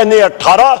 NA 18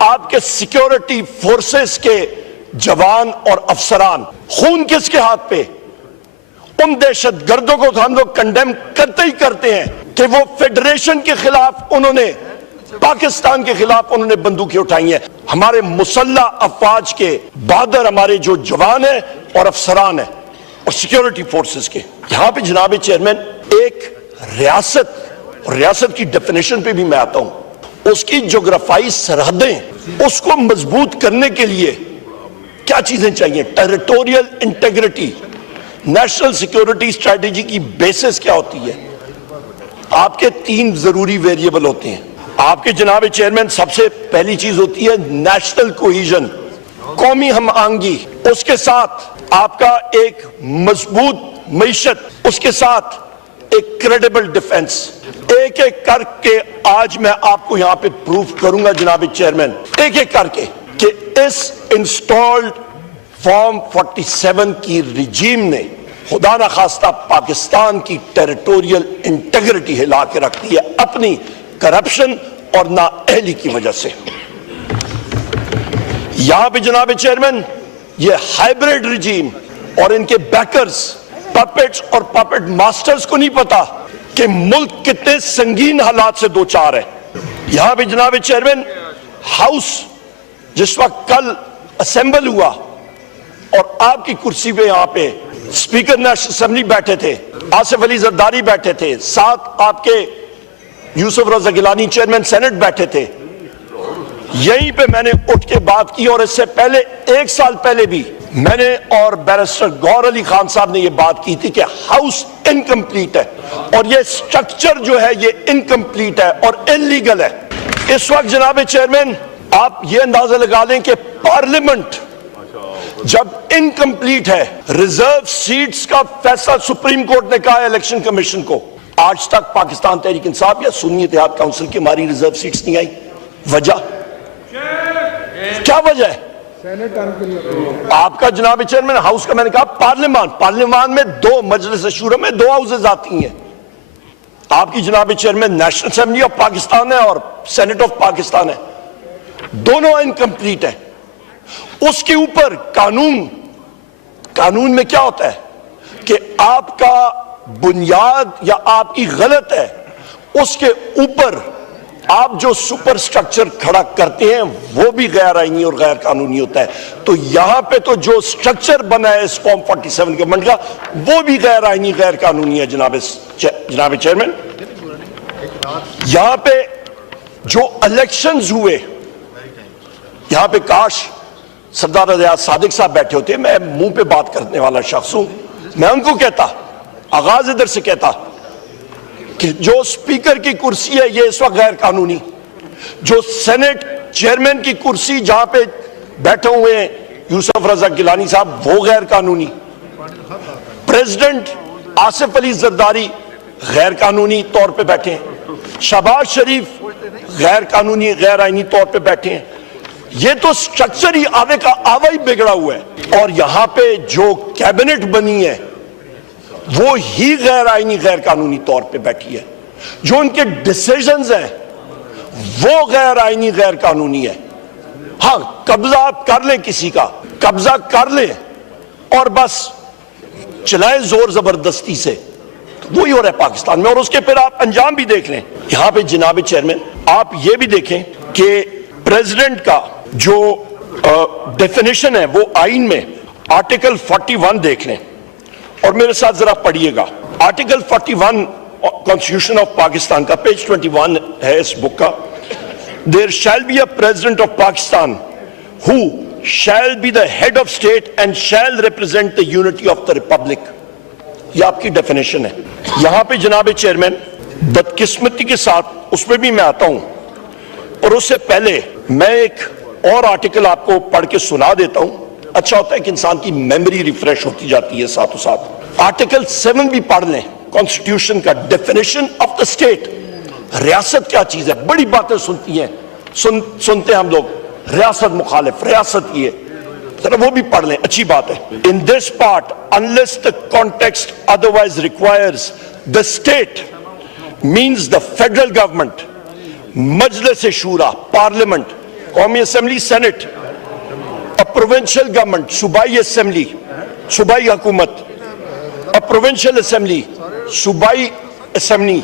آپ کے security forces کے جوان اور افسران خون کس کے ہاتھ پہ؟ ان دہشت گردوں کو تو ہم لوگ کنڈیم کرتے ہی کرتے ہیں کہ وہ فیڈریشن کے خلاف انہوں نے، پاکستان کے خلاف انہوں نے بندوقیں اٹھائی ہیں. ہمارے مسلح افواج کے بہادر ہمارے جو جوان ہیں اور افسران ہیں اور سیکیورٹی فورسز کے. یہاں پہ جناب چیئرمین ایک ریاست کی ڈیفینیشن پہ بھی میں آتا ہوں. اس کی جغرافیائی سرحدیں، اس کو مضبوط کرنے کے لیے کیا چیزیں چاہیے؟ Territorial integrity, national security strategy کی بیسس کیا ہوتی ہے؟ آپ کے 3 ضروری ویریبل ہوتے ہیں. آپ کے جناب چیئرمین سب سے پہلی چیز ہوتی ہے نیشنل کوہیژن، قومی ہم آہنگی، اس کے ساتھ آپ کا ایک مضبوط معیشت، اس کے ساتھ ایک کریڈیبل ڈیفنس. ایک ایک کر کے آج میں آپ کو یہاں پہ پروف کروں گا جناب چیئرمین، ایک ایک کر کے، کہ اس انسٹالڈ فارم 47 کی رجیم نے خدا نہ خواستہ پاکستان کی ٹیریٹوریل انٹیگریٹی ہلا کے رکھ دی ہے اپنی کرپشن اور نااہلی کی وجہ سے. یہاں پہ جناب چیئرمین یہ ہائیبریڈ رجیم اور ان کے بیکرز، پپٹس اور پپٹ ماسٹرز کو نہیں پتا کہ ملک کتنے سنگین حالات سے دوچار ہے. یہاں پہ جناب چیئرمین ہاؤس جس وقت کل اسمبل ہوا اور آپ کی کرسی پہ یہاں پہ اسپیکر نیشنل اسمبلی بیٹھے تھے، آصف علی زرداری بیٹھے تھے، ساتھ آپ کے یوسف رضا گیلانی چیئرمین سینٹ بیٹھے تھے. یہیں پہ میں نے اٹھ کے بات کی اور اس سے پہلے 1 سال پہلے بھی میں نے اور بیرسٹر گور علی خان صاحب نے یہ بات کی تھی کہ ہاؤس انکمپلیٹ ہے اور یہ سٹرکچر جو ہے یہ انکمپلیٹ ہے اور انلیگل ہے. اس وقت جناب چیئرمین آپ یہ اندازہ لگا لیں کہ پارلیمنٹ جب انکمپلیٹ ہے، ریزرو سیٹس کا فیصلہ سپریم کورٹ نے کہا ہے الیکشن کمیشن کو، آج تک پاکستان تحریک انصاف یا سنی اتحاد کونسل کی ہماری ریزرو سیٹس نہیں آئی. وجہ کیا وجہ ہے؟ آپ کا جناب چیئرمین ہاؤس کا میں نے کہا پارلیمان میں 2 مجلس شورا میں 2 ہاؤسز آتی ہیں. آپ کی جناب chairman national assembly of Pakistan ہے اور سینٹ آف پاکستان ہے، دونوں انکمپلیٹ ہیں. اس کے اوپر قانون میں کیا ہوتا ہے کہ آپ کا بنیاد یا آپ کی غلط ہے، اس کے اوپر آپ جو سپر سٹرکچر کھڑا کرتے ہیں وہ بھی غیر آئینی اور غیر قانونی ہوتا ہے. تو یہاں پہ تو جو سٹرکچر بنا ہے اس فارم 47 گورنمنٹ کا وہ بھی غیر آئینی غیر قانونی ہے. جناب چیئرمین یہاں پہ جو الیکشنز ہوئے، یہاں پہ کاش سردار ریاض صادق صاحب بیٹھے ہوتے. میں منہ پہ بات کرنے والا شخص ہوں، میں ان کو کہتا، آغاز ادھر سے کہتا کہ جو سپیکر کی کرسی ہے یہ اس وقت غیر قانونی، جو سینٹ چیئرمین کی کرسی جہاں پہ بیٹھے ہوئے ہیں یوسف رضا گیلانی صاحب وہ غیر قانونی، پریزیڈنٹ آصف علی زرداری غیر قانونی طور پہ بیٹھے ہیں، شہباز شریف غیر قانونی غیر آئینی طور پہ بیٹھے ہیں. یہ تو سٹرکچر ہی آوے کا آوا ہی بگڑا ہوا ہے. اور یہاں پہ جو کیبنٹ بنی ہے وہ ہی غیر آئینی غیر قانونی طور پہ بیٹھی ہے. جو ان کے ڈیسیژنز ہیں وہ غیر آئینی غیر قانونی ہے. ہاں قبضہ آپ کر لیں، کسی کا قبضہ کر لیں اور بس چلائیں زور زبردستی سے، وہی ہو رہا ہے پاکستان میں. اور اس کے پھر آپ انجام بھی دیکھ لیں. یہاں پہ جناب چیئرمین آپ یہ بھی دیکھیں کہ پریزیڈنٹ کا جو ڈیفینیشن ہے وہ آئین میں آرٹیکل 41 دیکھ لیں اور میرے ساتھ ذرا پڑھیے گا. آرٹیکل 41 کانسٹیٹیوشن آف پاکستان کا پیج 21 ہے اس بک کا. There shall be a president of Pakistan who shall be the head of state and shall represent the unity of the republic. یہ آپ کی ڈیفینیشن ہے. یہاں پہ جناب چیئرمین بدقسمتی کے ساتھ اس میں بھی میں آتا ہوں اور اس سے پہلے میں ایک اور آرٹیکل آپ کو پڑھ کے سنا دیتا ہوں. اچھا ہوتا ہے کہ انسان کی میموری ریفریش ہوتی جاتی ہے ساتھ و ساتھ. آرٹیکل 7 بھی پڑھ لیں کانسٹیٹیوشن کا، ڈیفینیشن آف دا اسٹیٹ. ریاست کیا چیز ہے؟ بڑی باتیں سنتی ہیں، سنتے ہیں ہم لوگ، ریاست مخالف، ریاست یہ، ذرا وہ بھی پڑھ لیں، اچھی بات ہے. In this part, unless the context otherwise requires, the state means the federal government, مجلس شورا، پارلیمنٹ قومی assembly senate, a provincial government, صوبائی اسمبلی, صوبائی حکومت, a provincial assembly, صوبائی assembly,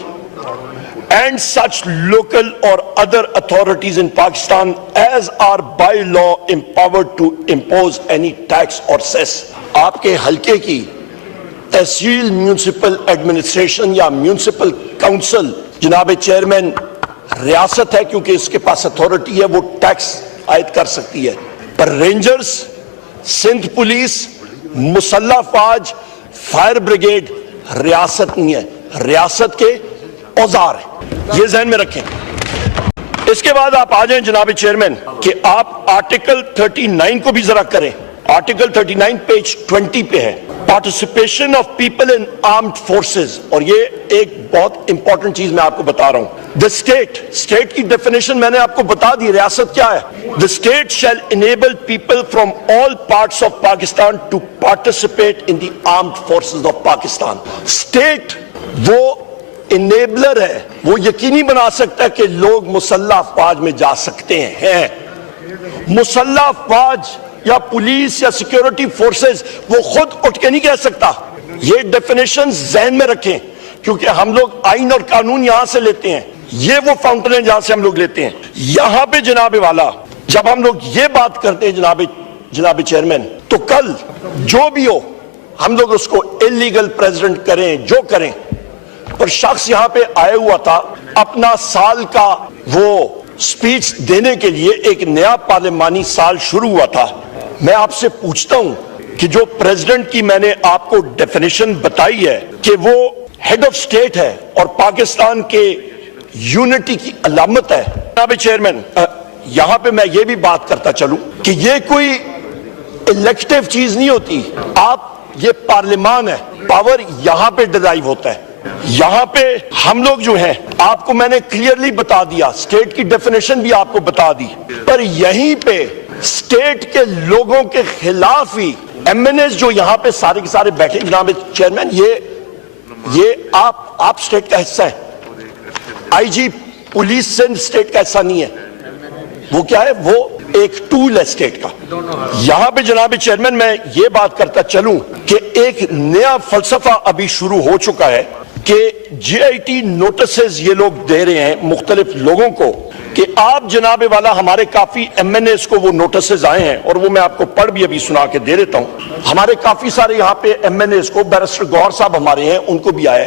and such local or other authorities in Pakistan as are by law empowered to impose any tax or cess. آپ کے حلقے کی تحصیل میونسپل ایڈمنسٹریشن یا municipal council جناب چیئرمین ریاست ہے, کیونکہ اس کے پاس اتھارٹی ہے, وہ ٹیکس عائد کر سکتی ہے, پر رینجرز, سندھ پولیس, مسلح فوج, فائر بریگیڈ ریاست نہیں ہے, ریاست کے اوزار ہیں, یہ ذہن میں رکھیں. اس کے بعد آپ آ جائیں جناب چیئرمین کہ آپ آرٹیکل 39 کو بھی ذرا کریں. آرٹیکل 39 پیج 20 پہ ہے, participation of people in armed forces, اور یہ ایک بہت امپورٹنٹ چیز میں آپ کو بتا رہا ہوں. دا اسٹیٹ کی ڈیفینیشن میں نے آپ کو بتا دی, ریاست کیا ہے. The state shall enable people from all parts of Pakistan to participate in the armed forces of Pakistan. State وہ انیبلر ہے, وہ یقینی بنا سکتا ہے کہ لوگ مسلح افواج میں جا سکتے ہیں. مسلح افواج یا پولیس یا سیکیورٹی فورسز وہ خود اٹھ کے نہیں کہہ سکتا. یہ ڈیفینیشن ذہن میں رکھیں, کیونکہ ہم لوگ آئین اور قانون یہاں سے لیتے ہیں, یہ وہ فاؤنٹن ہے جہاں سے ہم لوگ لیتے ہیں. یہاں پہ جناب والا جب ہم لوگ یہ بات کرتے ہیں جناب چیئرمین, تو کل جو بھی ہو ہم لوگ اس کو انلیگل پریزیڈنٹ کریں, جو کریں, پر شخص یہاں پہ آئے ہوا تھا اپنا سال کا وہ سپیچ دینے کے لیے, ایک نیا پارلیمانی سال شروع ہوا تھا. میں آپ سے پوچھتا ہوں کہ جو پریزیڈنٹ کی میں نے آپ کو ڈیفینیشن بتائی ہے کہ وہ ہیڈ آف اسٹیٹ ہے اور پاکستان کے یونٹی کی علامت ہے. جناب چیئرمین یہاں پہ میں یہ بھی بات کرتا چلوں کہ یہ کوئی الیکٹیو چیز نہیں ہوتی. آپ, یہ پارلیمان ہے, پاور یہاں پہ ڈرائیو ہوتا ہے. یہاں پہ ہم لوگ جو ہیں, آپ کو میں نے کلیئرلی بتا دیا, اسٹیٹ کی ڈیفینیشن بھی آپ کو بتا دی, پر یہیں پہ اسٹیٹ کے لوگوں کے خلاف ہی ایم این ایز جو یہاں پہ سارے کے سارے بیٹھے. جناب چیئرمین یہ آپ اسٹیٹ کا حصہ ہیں. آئی جی پولیس سے اسٹیٹ کا حصہ نہیں ہے, وہ کیا ہے, وہ ایک ٹول ہے اسٹیٹ کا. یہاں پہ جناب چیئرمین میں یہ بات کرتا چلوں کہ ایک نیا فلسفہ ابھی شروع ہو چکا ہے کہ جے آئی ٹی نوٹسز یہ لوگ دے رہے ہیں مختلف لوگوں کو کہ آپ جناب والا, ہمارے کافی ایم این ایز کو وہ نوٹسز آئے ہیں, اور وہ میں آپ کو پڑھ بھی ابھی سنا کے دے دیتا ہوں. ہمارے کافی سارے یہاں پہ ایم این ایز کو, بیرسٹر گوہر صاحب ہمارے ہیں, ان کو بھی آئے,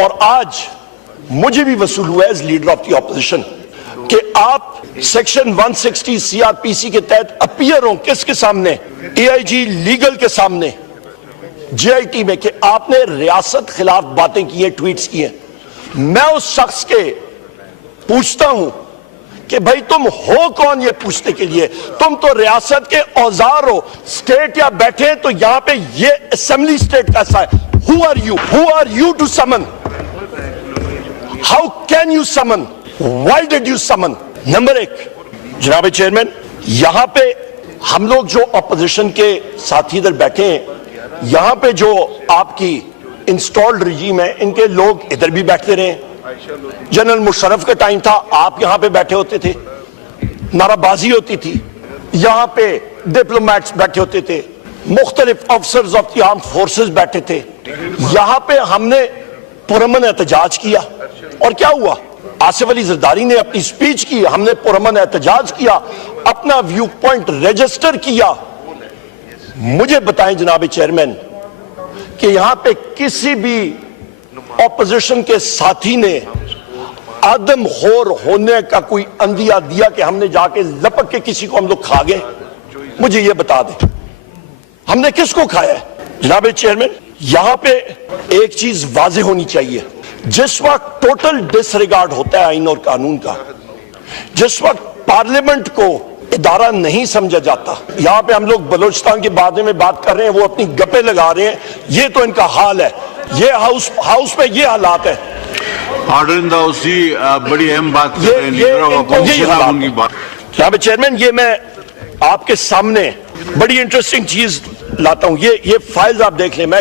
اور آج مجھے بھی وصول ہوا ہے as leader of the opposition کہ آپ سیکشن 160 سی آر پی سی کے تحت اپیئر ہوں. کس کے سامنے؟ اے آئی جی لیگل کے سامنے, جے آئی ٹی میں, کہ آپ نے ریاست خلاف باتیں کی ہیں, ٹویٹس کی ہیں. میں اس شخص کے پوچھتا ہوں کہ بھائی تم ہو کون یہ پوچھنے کے لیے؟ تم تو ریاست کے اوزار ہو. اسٹیٹ یا بیٹھے تو یہاں پہ یہ اسمبلی اسٹیٹ کا ایسا ہے. Who are you to summon? How can you summon? Why did you summon? Number ایک جناب چیئرمین, یہاں پہ ہم لوگ جو اپوزیشن کے ساتھی ادھر بیٹھے ہیں, یہاں پہ جو آپ کی انسٹالڈ رجیم ہے, ان کے لوگ ادھر بھی بیٹھتے رہے. جنرل مشرف کا ٹائم تھا, آپ یہاں پہ بیٹھے ہوتے تھے, نعرہ بازی ہوتی تھی, یہاں پہ ڈپلومیٹس بیٹھے ہوتے تھے, مختلف افسرز آف دی آرم فورسز بیٹھے تھے. یہاں پہ ہم نے پرامن احتجاج کیا, اور کیا ہوا؟ آصف علی زرداری نے اپنی سپیچ کی, ہم نے پرامن احتجاج کیا, اپنا ویو پوائنٹ رجسٹر کیا. مجھے بتائیں جناب چیئرمین کہ یہاں پہ کسی بھی اپوزیشن کے ساتھی نے آدم خور ہونے کا کوئی اندیہ دیا کہ ہم نے جا کے لپک کے کسی کو ہم لوگ کھا گئے؟ مجھے یہ بتا دیں, ہم نے کس کو کھایا ہے؟ جناب چیئرمین یہاں پہ ایک چیز واضح ہونی چاہیے, جس وقت ٹوٹل ڈس ریگارڈ ہوتا ہے آئین اور قانون کا, جس وقت پارلیمنٹ کو ادارہ نہیں سمجھا جاتا, یہاں پہ ہم لوگ بلوچستان کے بارے میں بات کر رہے ہیں, وہ اپنی گپے لگا رہے ہیں, یہ تو ان کا حال ہے, یہ ہاؤس میں یہ حالات ہے. آرڈر داؤسی بڑی اہم بات کر رہے ہیں, لیڈر آف اپوزیشن آپ ان کی بات. جناب چیئرمین یہ میں آپ کے سامنے بڑی انٹرسٹنگ چیز لاتا ہوں, یہ فائلز آپ دیکھ لیں. میں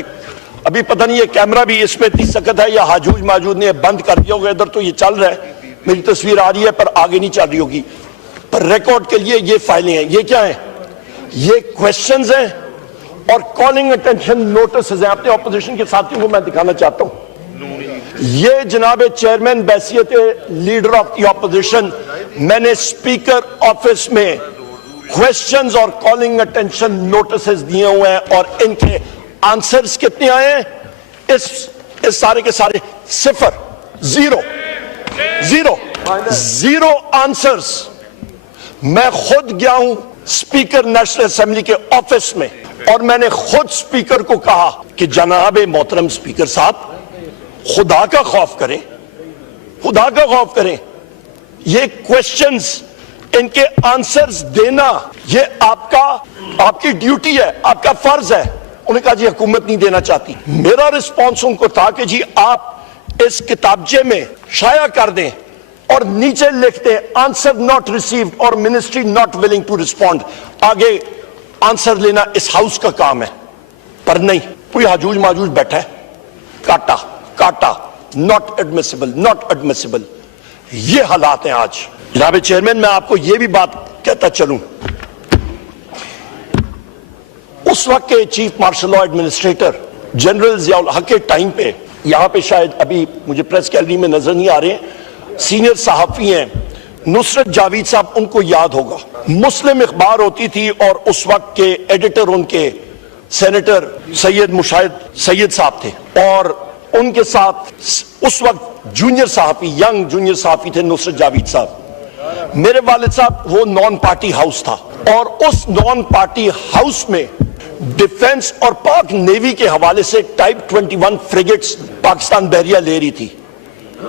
ابھی پتہ نہیں یہ کیمرہ بھی اس میں اتنی سکت ہے یا حاجوج ماجوج نے بند کر دیا ہوگا, ادھر تو یہ چل رہا ہے, میری تصویر آ رہی ہے پر آگے نہیں چل رہی ہوگی. پر ریکارڈ کے لیے یہ فائلیں ہیں. یہ کیا ہیں؟ یہ کوشچنز ہیں اور کالنگ اٹینشن نوٹسز ہیں. اپنے اپوزیشن کے ساتھیوں کو میں دکھانا چاہتا ہوں. یہ جناب چیئرمین بحیثیت لیڈر آف دی اپوزیشن میں نے اسپیکر آفس میں کوشچنز اور کالنگ اٹینشن نوٹسز دیے ہوئے ہیں اور ان کے آنسرز کتنے آئے ہیں؟ اس سارے کے سارے 0 0 آنسرز. میں خود گیا ہوں اسپیکر نیشنل اسمبلی کے آفس میں اور میں نے خود اسپیکر کو کہا کہ جناب محترم اسپیکر صاحب خدا کا خوف کریں, خدا کا خوف کریں. یہ کوشچنز ان کے آنسرز دینا یہ آپ کی ڈیوٹی ہے, آپ کا فرض ہے. انہوں نے کہا جی حکومت نہیں دینا چاہتی. میرا رسپانس ان کو تھا کہ جی آپ اس کتابچے میں شائع کر دیں اور نیچے لکھ دیں آنسر ناٹ ریسیوڈ اور ministry not willing to respond. آگے آنسر لینا اس ہاؤس کا کام ہے. پر نہیں, کوئی حجوج ماجوج بیٹھا ہے, کاٹا ناٹ ایڈمیسیبل, ناٹ ایڈمیسیبل. یہ حالات ہیں آج. جناب چیئرمین میں آپ کو یہ بھی بات کہتا چلوں, اس وقت کے chief martial law administrator general Zia ul-Haq کے ٹائم پہ, یہاں پہ شاید ابھی مجھے پریس گیلری میں نظر نہیں آ رہے ہیں, سینئر صحافی ہیں نصرت جاوید صاحب, ان کو یاد ہوگا. مسلم اخبار ہوتی تھی اور اس وقت کے ایڈیٹر ان کے سینیٹر سید مشاہد سید صاحب تھے اور ان کے ساتھ اس وقت جونیئر صحافی, ینگ جونیئر صحافی تھے نصرت جاوید صاحب. میرے والد صاحب وہ نان پارٹی ہاؤس تھا اور اس نان پارٹی ہاؤس میں ڈیفنس اور پاک نیوی کے حوالے سے ٹائپ 21 فریگیٹس پاکستان بحریہ لے رہی تھی.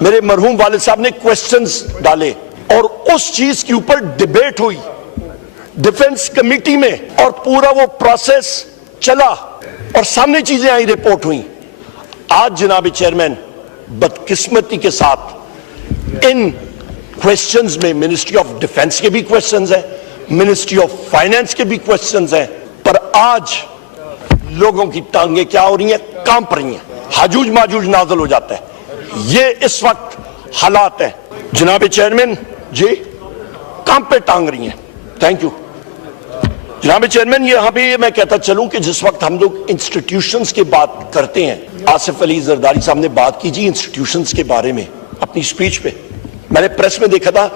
میرے مرحوم والد صاحب نے کوسچنز ڈالے اور اس چیز کے اوپر ڈیبیٹ ہوئی ڈیفنس کمیٹی میں اور پورا وہ پروسیس چلا اور سامنے چیزیں آئی, رپورٹ ہوئی. آج جناب چیئرمین بدقسمتی کے ساتھ ان کوسچنز میں منسٹری آف ڈیفنس کے بھی کوسچنز ہیں, منسٹری آف فائنانس کے بھی کوسچنز ہیں, پر آج لوگوں کی ٹانگیں کیا ہو رہی ہیں؟ کانپ رہی ہیں. حجوج ماجوج نازل ہو جاتا ہے. یہ اس وقت حالات ہیں جناب چیئرمین. جی کام پہ ٹانگ رہی ہیں. تھینک یو جناب چیئرمین. یہاں پہ میں کہتا چلوں کہ جس وقت ہم لوگ انسٹیٹیوشنز کی بات کرتے ہیں, آصف علی زرداری صاحب نے بات کی جی انسٹیٹیوشنز کے بارے میں اپنی سپیچ پہ. میں نے پریس میں دیکھا تھا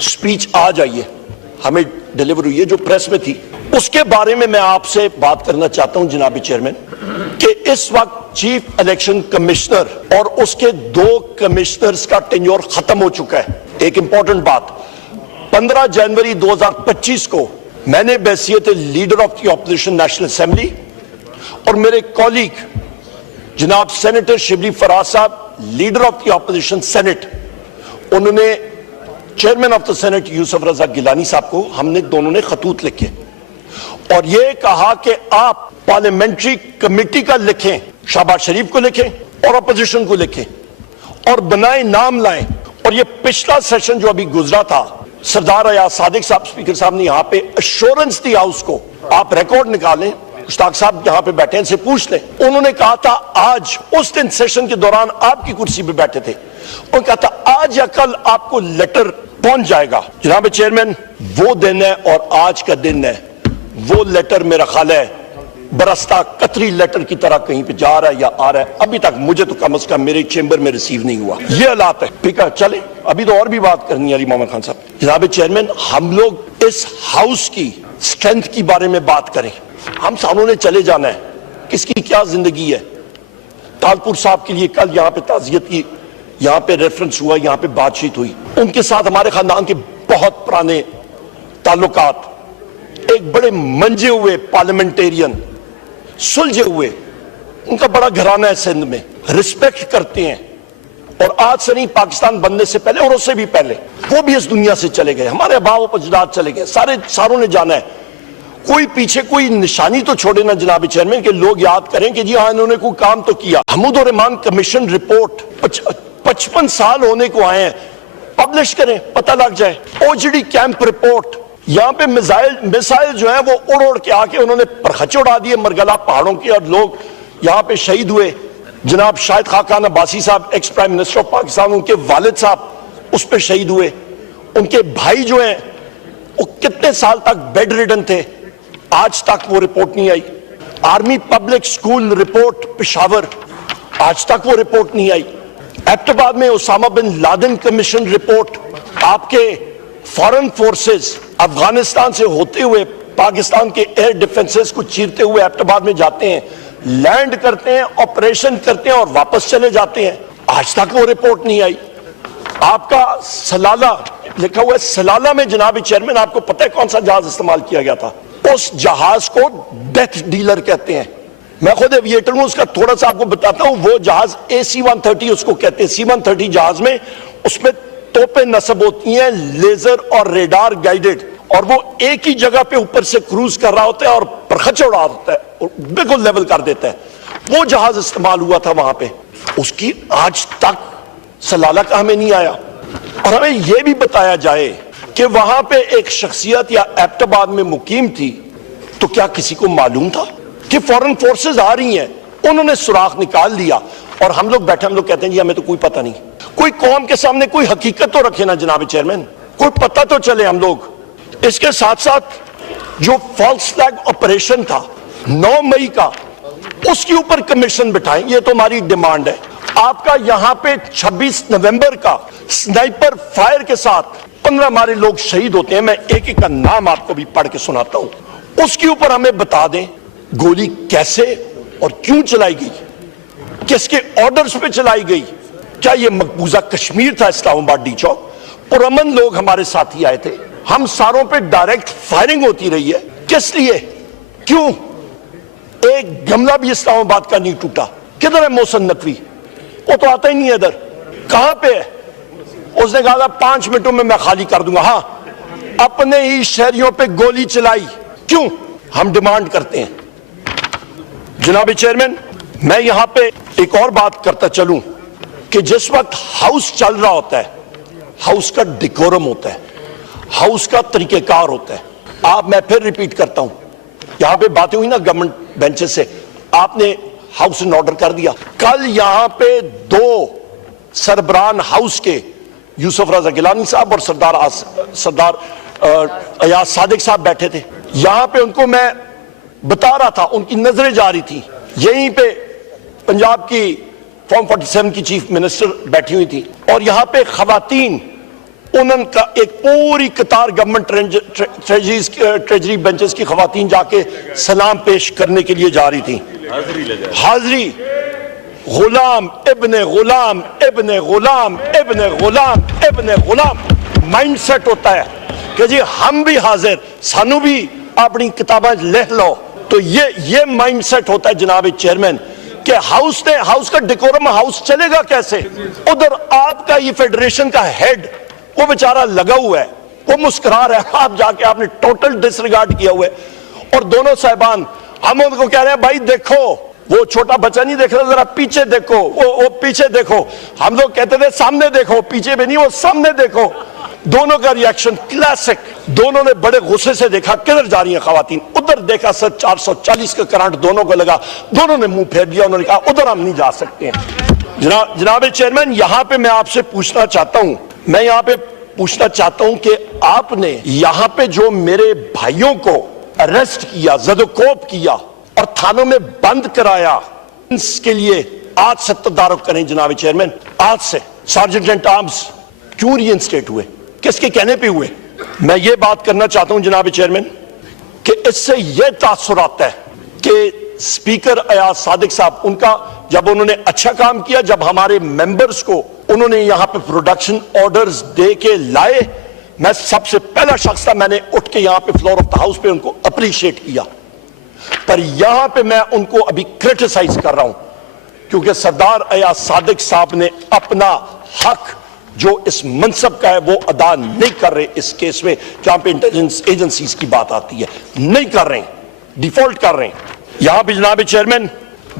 سپیچ آج آئی ہے, ہمیں ڈیلیور ہوئی ہے, جو پریس میں تھی اس کے بارے میں میں آپ سے بات کرنا چاہتا ہوں جناب چیئرمین کہ اس وقت چیف الیکشن کمشنر اور اس کے 2 کمشنرز کا ٹینیور ختم ہو چکا ہے. ایک امپورٹنٹ بات, 15 جنوری 2025 کو میں نے بحیثیت leader of the opposition national assembly اور میرے کولیگ جناب سینیٹر شبلی فراز صاحب leader of the opposition senate, انہوں نے chairman of the senate Yousuf Raza Gilani صاحب کو, ہم نے دونوں نے خطوط لکھے اور یہ کہا کہ آپ پارلیمنٹری کمیٹی کا لکھیں, شہباز شریف کو لکھیں اور اپوزیشن کو لکھیں اور بنائیں, نام لائیں. اور یہ پچھلا سیشن جو ابھی گزرا تھا, سردار ایاز صادق صاحب اسپیکر صاحب نے یہاں پہ ایشورنس دی ہاؤس کو, آپ ریکارڈ نکالیں, مشتاق صاحب یہاں پہ بیٹھے ہیں, ان سے پوچھ لیں. انہوں نے کہا تھا آج, اس دن سیشن کے دوران آپ کی کرسی پہ بیٹھے تھے, انہوں نے کہا تھا آج یا کل آپ کو لیٹر پہنچ جائے گا. جناب چیئرمین وہ دن ہے اور آج کا دن ہے, وہ لیٹر میرا خیال ہے برستہ قطری لیٹر کی طرح کہیں پہ جا رہا ہے یا آ رہا ہے. ابھی تک مجھے تو کم از کم میرے چیمبر میں ریسیو نہیں ہوا. یہ حالات ہے. ٹھیک ہے چلیں, ابھی تو اور بھی بات کرنی ہے علی محمد خان صاحب. جناب چیئرمین ہم لوگ اس ہاؤس کی اسٹرینتھ کی بارے میں بات کریں. ہم ساموں نے چلے جانا ہے, کس کی کیا زندگی ہے. تالپور صاحب کے لیے کل یہاں پہ تعزیت کی یہاں پہ ریفرنس ہوا, یہاں پہ بات چیت ہوئی. ان کے ساتھ ہمارے خاندان کے بہت پرانے تعلقات, ایک بڑے منجے ہوئے پارلیمنٹیرین, سلجھے ہوئے, ان کا بڑا گھرانہ ہے سندھ میں, رسپیکٹ کرتے ہیں. اور آج سے نہیں, پاکستان بننے سے پہلے اور اس سے بھی پہلے وہ بھی اس دنیا سے چلے گئے, ہمارے باپ و اجداد چلے گئے, ساروں نے جانا ہے. کوئی پیچھے کوئی نشانی تو چھوڑے نا جناب چیئرمین کہ لوگ یاد کریں کہ جی ہاں انہوں نے کوئی کام تو کیا. حمود الرحمان کمیشن رپورٹ 55 سال ہونے کو آئے ہیں, پبلش کریں, پتہ لگ جائے. او جی ڈی کیمپ رپورٹ, یہاں پہ میزائل جو ہیں وہ اڑ کے آ کے انہوں نے پرخچے اڑا دیے مرگلا پہاڑوں کی اور لوگ یہاں پہ شہید ہوئے. جناب شاہد خاقان عباسی صاحب ex prime minister of Pakistan, ان کے والد صاحب اس پہ شہید ہوئے. ان کے بھائی جو ہیں وہ کتنے سال تک بیڈ ریڈن تھے, آج تک وہ رپورٹ نہیں آئی. Army public school report Peshawar, آج تک وہ رپورٹ نہیں آئی. ایبٹ آباد میں Osama bin Laden commission report, آپ کے فارن فورسز افغانستان سے ہوتے ہوئے پاکستان کے ایئر ڈیفنسز کو چیرتے ہوئے ایبٹ آباد میں جاتے ہیں, لینڈ کرتے ہیں, آپریشن کرتے ہیں اور واپس چلے جاتے ہیں, آج تک وہ رپورٹ نہیں آئی. آپ کا سلالہ لکھا ہوا ہے, سلالہ میں جناب چیئرمین آپ کو پتہ ہے کون سا جہاز استعمال کیا گیا تھا؟ اس جہاز کو ڈیتھ ڈیلر کہتے ہیں. میں خود ایویٹر ہوں, اس کا تھوڑا سا آپ کو بتاتا ہوں. وہ جہاز AC-130 اس کو کہتے ہیں. C-130 جہاز میں اس میں توپیں نصب ہوتی ہیں, لیزر اور ریڈار گائیڈڈ, اور وہ ایک ہی جگہ پہ اوپر سے کروز کر رہا ہوتا ہے اور پرخچ اڑا ہوتا ہے, بالکل لیول کر دیتا ہے. وہ جہاز استعمال ہوا تھا وہاں پہ, اس کی آج تک سلالہ کا ہمیں نہیں آیا. اور ہمیں یہ بھی بتایا جائے کہ وہاں پہ ایک شخصیت یا ایبٹ آباد میں مقیم تھی, تو کیا کسی کو معلوم تھا کہ فورن فورسز آ رہی ہیں؟ انہوں نے سراغ نکال لیا اور ہم لوگ بیٹھے, ہم لوگ کہتے ہیں جی ہمیں تو کوئی پتہ نہیں. کوئی قوم کے سامنے کوئی حقیقت تو رکھے نا جناب چیئرمین, کوئی پتہ تو چلے ہم لوگ. اس کے ساتھ ساتھ جو فالس فلیگ آپریشن تھا 9 مئی کا, اس کے اوپر کمیشن بٹھائیں, یہ تو ہماری ڈیمانڈ ہے. آپ کا یہاں پہ 26 نومبر کا سنائپر فائر کے ساتھ 15 ہمارے لوگ شہید ہوتے ہیں, میں ایک ایک کا نام آپ کو بھی پڑھ کے سناتا ہوں. اس کے اوپر ہمیں بتا دیں گولی کیسے اور کیوں چلائی گئی, کس کے آرڈرز پہ چلائی گئی. کیا یہ مقبوضہ کشمیر تھا اسلام آباد ڈی چوک؟ پرامن لوگ ہمارے ساتھی آئے تھے, ہم ساروں پہ ڈائریکٹ فائرنگ ہوتی رہی ہے. کس لیے, کیوں؟ ایک گملہ بھی اسلام آباد کا نہیں ٹوٹا. کدھر ہے محسن نقوی؟ وہ تو آتا ہی نہیں ہے ادھر, کہاں پہ ہے؟ اس نے کہا تھا 5 منٹوں میں خالی کر دوں گا. ہاں, اپنے ہی شہریوں پہ گولی چلائی. کیوں؟ ہم ڈیمانڈ کرتے ہیں. جناب چیئرمین, میں یہاں پہ ایک اور بات کرتا چلوں کہ جس وقت ہاؤس چل رہا ہوتا ہے, ہاؤس کا ڈیکورم ہوتا ہے, ہاؤس کا طریقہ کار ہوتا ہے. آپ, میں پھر ریپیٹ کرتا ہوں, یہاں پہ باتیں ہوئی نا گورنمنٹ بینچز سے, آپ نے ہاؤس ان آرڈر کر دیا. کل یہاں پہ 2 سربراہان ہاؤس کے, یوسف رضا گیلانی صاحب اور سردار ایاز صادق صاحب بیٹھے تھے. یہاں پہ ان کو میں بتا رہا تھا, ان کی نظریں جا رہی تھی. یہیں پہ پنجاب کی فارم 47 کی چیف منسٹر بیٹھی ہوئی تھی, اور یہاں پہ خواتین, انہوں کا ایک پوری قطار گورنمنٹ ٹریجری بینچز کی خواتین جا کے سلام پیش کرنے کے لیے جا رہی تھی. حاضری, غلام ابن غلام ابن غلام ابن غلام ابن غلام مائنڈ سیٹ ہوتا ہے کہ جی ہم بھی حاضر, سانو بھی اپنی کتابیں لکھ لو. تو یہ مائنڈ سیٹ ہوتا ہے جناب چیئرمین کہ ہاؤس کا ڈیکورم, ہاؤس چلے گا کیسے؟ ادھر آپ کا یہ فیڈریشن کا ہیڈ, وہ بیچارہ لگا ہوا ہے, وہ مسکرا رہا ہے, آپ جا کے آپ نے ٹوٹل ڈس ریگارڈ کیا ہوا ہے. اور دونوں صاحبان ہم ان کو کہہ رہے ہیں بھائی دیکھو, وہ چھوٹا بچہ نہیں دیکھ رہا, ذرا پیچھے دیکھو, وہ پیچھے دیکھو. ہم لوگ کہتے تھے سامنے دیکھو, پیچھے بھی نہیں, وہ سامنے دیکھو. دونوں کا ریاکشن کلاسک, دونوں نے بڑے غصے سے دیکھا کدھر جا رہی ہیں خواتین, ادھر دیکھا سر 440 کا کرنٹ دونوں کو لگا, دونوں نے منہ پھیر لیا, انہوں نے کہا ادھر ہم نہیں جا سکتے ہیں. جناب چیئرمین, یہاں پہ میں آپ سے پوچھنا چاہتا ہوں, میں یہاں پہ پوچھنا چاہتا ہوں کہ آپ نے یہاں پہ جو میرے بھائیوں کو اریسٹ کیا, زدوکوب کیا اور تھانوں میں بند کرایا, اس کے لیے آج سے تدارک کریں جناب چیئرمین. آج سے سارجنٹ آرمز کیوں ری انسٹیٹ ہوئے, کس کے کہنے پہ ہوئے؟ میں یہ بات کرنا چاہتا ہوں جناب چیئرمین کہ اس سے یہ تاثر آتا ہے کہ سپیکر ایاز صادق صاحب, ان کا جب انہوں نے اچھا کام کیا, جب ہمارے ممبرز کو انہوں نے یہاں پہ پروڈکشن آرڈرز دے کے لائے, میں سب سے پہلا شخص تھا, میں نے اٹھ کے یہاں پہ فلور آف دا ہاؤس پہ ان کو اپریشیٹ کیا. پر یہاں پہ میں ان کو ابھی کرٹیسائز کر رہا ہوں کیونکہ سردار ایاز صادق صاحب نے اپنا حق جو اس منصب کا ہے وہ ادا نہیں کر رہے. اس کیس میں جہاں پہ انٹیلیجنس ایجنسیز کی بات آتی ہے, نہیں کر رہے, ڈیفالٹ کر رہے ہیں. یہاں پہ جناب چیئرمین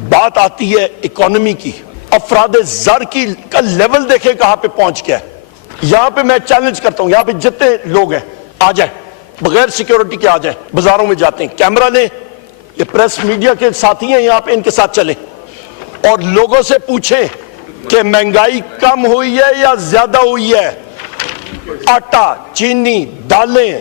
بات آتی ہے اکانومی کی, افراد زر کی کا لیول دیکھیں کہاں پہ پہنچ گیا ہے. یہاں پہ میں چیلنج کرتا ہوں, یہاں پہ جتنے لوگ ہیں آ جائیں, بغیر سیکیورٹی کے آ جائیں, بازاروں میں جاتے ہیں, کیمرہ لیں, یہ پریس میڈیا کے ساتھی ہیں یہاں پہ, ان کے ساتھ چلیں اور لوگوں سے پوچھیں کہ مہنگائی کم ہوئی ہے یا زیادہ ہوئی ہے. آٹا, چینی, دالیں,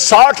60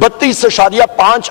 32.5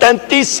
33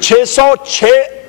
606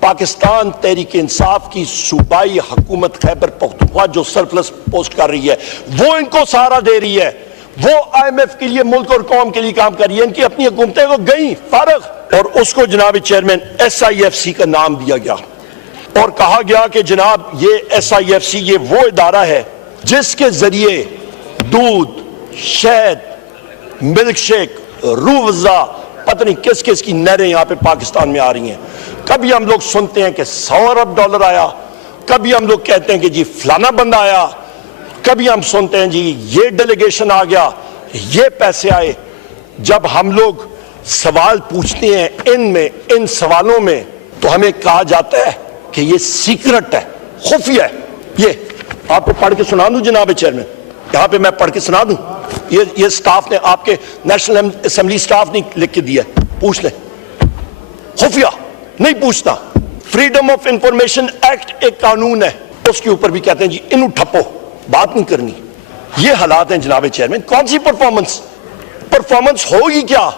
پاکستان تحریک انصاف کی صوبائی حکومت خیبر پختونخوا جو سرپلس پوسٹ کر رہی ہے وہ ان کو سہارا دے رہی ہے, وہ آئی ایم ایف کے لیے ملک اور قوم کے لیے کام کر رہی ہے. ان کی اپنی حکومتیں وہ گئیں فارغ, اور اس کو جناب chairman S I F C کا نام دیا گیا اور کہا گیا کہ جناب یہ ایس آئی ایف سی یہ وہ ادارہ ہے جس کے ذریعے دودھ, شہد, ملک شیک, روح افزا, پتہ نہیں کس کس کی نہریں یہاں پہ پاکستان میں آ رہی ہیں. کبھی ہم لوگ سنتے ہیں کہ $100 ارب آیا, کبھی ہم لوگ کہتے ہیں کہ جی فلانا بندہ آیا, کبھی ہم سنتے ہیں جی یہ ڈیلیگیشن آ گیا, یہ پیسے آئے. جب ہم لوگ سوال پوچھتے ہیں ان سوالوں میں تو ہمیں کہا جاتا ہے کہ یہ سیکرٹ ہے, خفیہ ہے. یہ آپ کو پڑھ کے سنا دوں جناب چیئرمین, یہاں پہ میں پڑھ کے سنا دوں, یہ سٹاف نے, آپ کے نیشنل اسمبلی سٹاف نے لکھ کے دیا ہے, پوچھ لیں. خفیہ نہیں پوچھنا. فریڈم آف انفارمیشن ایکٹ ایک قانون ہے, اس کے اوپر بھی کہتے ہیں جی انہوں ٹھپو, بات نہیں کرنی. یہ حالات ہیں جناب چیئرمین. کون سی پرفارمنس ہوگی کیا؟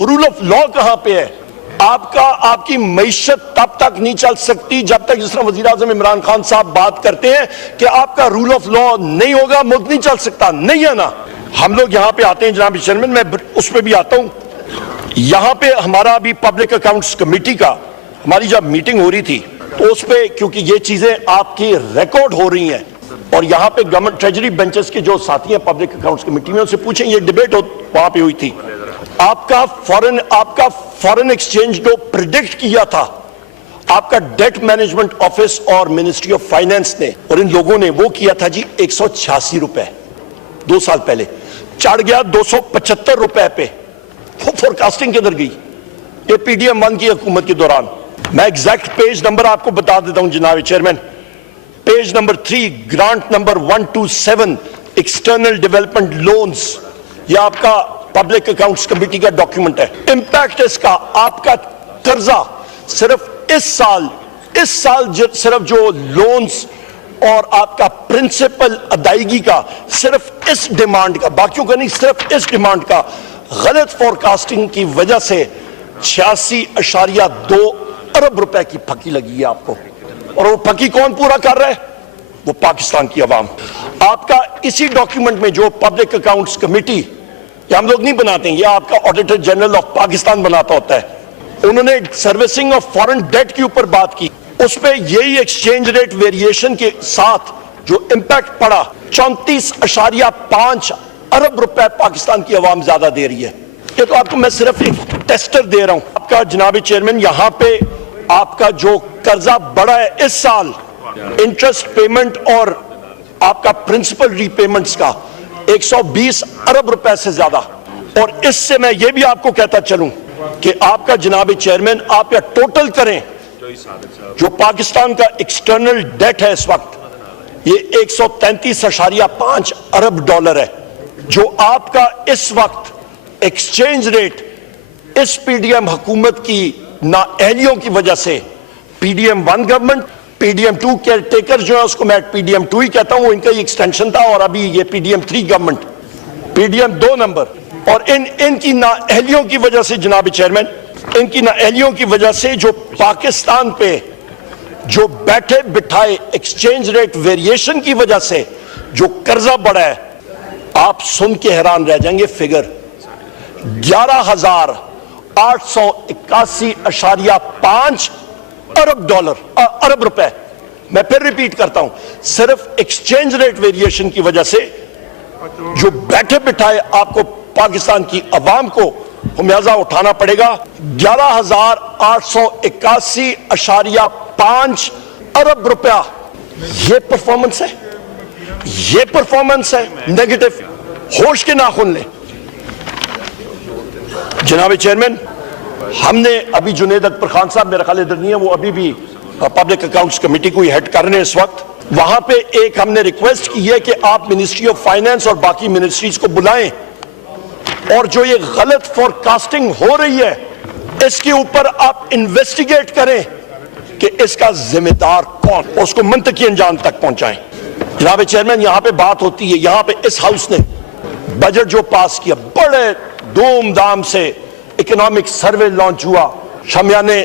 رول آف لا کہاں پہ ہے؟ آپ کی معیشت تب تک نہیں چل سکتی جب تک, جس طرح وزیر اعظم عمران خان صاحب بات کرتے ہیں کہ آپ کا رول آف لا نہیں ہوگا ملک نہیں چل سکتا. نہیں ہے نا. ہم لوگ یہاں پہ آتے ہیں جناب چیئرمین, میں اس پہ بھی آتا ہوں. یہاں پہ ہمارا ابھی پبلک اکاؤنٹس کمیٹی کا ہماری جب میٹنگ ہو رہی تھی تو اس پہ, کیونکہ یہ چیزیں آپ کی ریکارڈ ہو رہی ہیں اور یہاں پہ گورنمنٹ ٹریجری بینچز کے جو ساتھی ہیں پبلک اکاؤنٹس کمیٹی میں, ان سے پوچھیں, یہ ڈیبیٹ وہاں پہ ہوئی تھی. آپ کا فورن ایکسچینج جو پریڈکٹ کیا تھا آپ کا ڈیٹ مینجمنٹ آفس اور منسٹری آف فائنانس نے اور ان لوگوں نے, وہ کیا تھا جی 186 روپے 2 سال پہلے, چڑھ گیا 275 روپے پہ. وہ فورکاسٹنگ کدھر گئی؟ یہ پی ڈی ایم 1 کی حکومت کے دوران. میں ایگزیکٹ پیج نمبر آپ کو بتا دیتا ہوں جناب chairman. Page number 3, grant number 127, external development loans. یہ آپ کا پبلک اکاؤنٹس کمیٹی کا ڈاکیومنٹ ہے. امپیکٹ اس کا, آپ کا قرضہ صرف اس سال صرف جو لونز اور آپ کا پرنسپل ادائیگی کا, صرف اس ڈیمانڈ کا, باقیوں کا نہیں, صرف اس ڈیمانڈ کا غلط فورکاسٹنگ کی وجہ سے 86.2 ارب روپے کی پھکی لگی ہے آپ کو. اور وہ پھکی کون پورا کر رہا ہے؟ وہ پاکستان کی عوام. آپ کا اسی ڈاکیومنٹ میں جو پبلک اکاؤنٹس کمیٹی, یہ ہم لوگ نہیں بناتے ہیں, یہ آپ کا آڈیٹر جنرل آف پاکستان بناتا ہوتا ہے, انہوں نے سروسنگ آف فارن ڈیٹ کے اوپر بات کی. اس پہ یہی ایکسچینج ریٹ ویریشن کے ساتھ جو امپیکٹ پڑا 34.5 ارب روپے پاکستان کی عوام زیادہ دے رہی ہے. یہ تو آپ کو میں صرف ایک ٹیسٹر دے رہا ہوں. آپ کا جناب چیئرمین یہاں پہ آپ کا جو قرضہ بڑا ہے اس سال, انٹرسٹ پیمنٹ اور آپ کا پرنسپل ری پیمنٹس کا 120 ارب روپے سے زیادہ. اور اس سے میں یہ بھی آپ کو کہتا چلوں کہ آپ کا جناب چیئرمین, آپ یا ٹوٹل کریں جو پاکستان کا ایکسٹرنل ڈیٹ ہے اس وقت, یہ 133.5 ارب ڈالر ہے. جو آپ کا اس وقت ایکسچینج ریٹ اس پی ڈی ایم حکومت کی نااہلیوں کی وجہ سے, P D M 1 government, P D M 2 caretaker جو ہے اس کو میں پی ڈی ایم 2 ہی کہتا ہوں, ان کا یہ ایکسٹینشن تھا, اور ابھی یہ P D M 3 government, P D M 2 number, اور ان کی نااہلیوں کی وجہ سے جناب چیئرمین, ان کی نااہلیوں کی وجہ سے جو پاکستان پہ جو بیٹھے بٹھائے ایکسچینج ریٹ ویریشن کی وجہ سے جو قرضہ بڑھا ہے, آپ سن کے حیران رہ جائیں گے. فگر 11,881.5 ارب روپے. میں پھر ریپیٹ کرتا ہوں, صرف ایکسچینج ریٹ ویریشن کی وجہ سے جو بیٹھے بٹھائے آپ کو پاکستان کی عوام کو خمیازہ اٹھانا پڑے گا 11,881.5 ارب روپیہ. یہ پرفارمنس ہے, یہ پرفارمنس ہے نیگیٹو. ہوش کے ناخن لیں جناب چیئرمین. ہم نے ابھی جنید اکبر خان صاحب میرا خیال ادھر نہیں ہے, وہ ابھی بھی پبلک اکاؤنٹس کمیٹی کو ہیڈ کر رہے ہیں اس وقت. وہاں پہ ایک ہم نے ریکویسٹ کی ہے کہ آپ منسٹری آف فائنانس اور باقی منسٹریز کو بلائیں, اور جو یہ غلط فورکاسٹنگ ہو رہی ہے اس کے اوپر آپ انویسٹیگیٹ کریں کہ اس کا ذمہ دار کون, اس کو منطقی انجام تک پہنچائیں. جناب چیئرمین, یہاں پہ بات ہوتی ہے, یہاں پہ اس ہاؤس نے بجٹ جو پاس کیا, بڑے دھوم دھام سے اکنامک سروے لانچ ہوا, شامیانے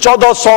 1400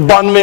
92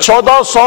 1400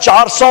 400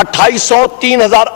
2800 3000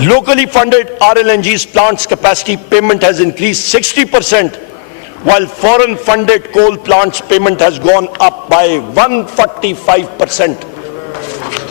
Locally funded RLNG's plants capacity payment has increased 60%, while foreign funded coal plants payment has gone up by 145%.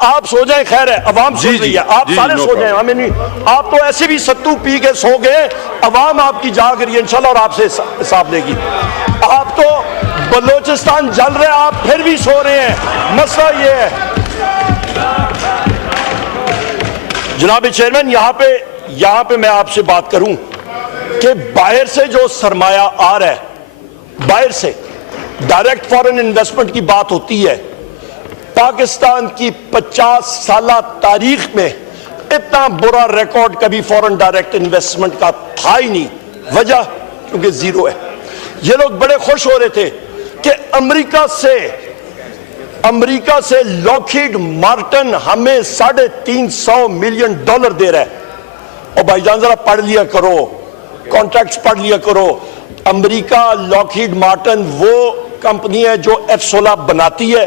آپ سو جائیں، خیر ہے، عوام سو رہی ہے، آپ سارے سو جائیں، ہمیں نہیں، آپ تو ایسے بھی ستو پی کے سو گئے، عوام آپ کی جاگ رہی ہے انشاءاللہ اور آپ سے حساب لے گی. آپ تو بلوچستان جل رہے ہیں، آپ پھر بھی سو رہے ہیں. مسئلہ یہ ہے جناب چیئرمین، یہاں پہ میں آپ سے بات کروں کہ باہر سے جو سرمایہ آ رہا ہے، باہر سے ڈائریکٹ فارن انویسٹمنٹ کی بات ہوتی ہے، پاکستان کی 50 سالہ تاریخ میں اتنا برا ریکارڈ کبھی فورن ڈائریکٹ انویسٹمنٹ کا تھا ہی نہیں. وجہ کیونکہ زیرو ہے. یہ لوگ بڑے خوش ہو رہے تھے کہ امریکہ سے لاکہیڈ مارٹن ہمیں $350 ملین دے رہا ہے. اور بھائی جان ذرا پڑھ لیا کرو، کانٹریکٹس پڑھ لیا کرو. امریکہ لاکہیڈ مارٹن وہ کمپنی ہے جو F-16 بناتی ہے.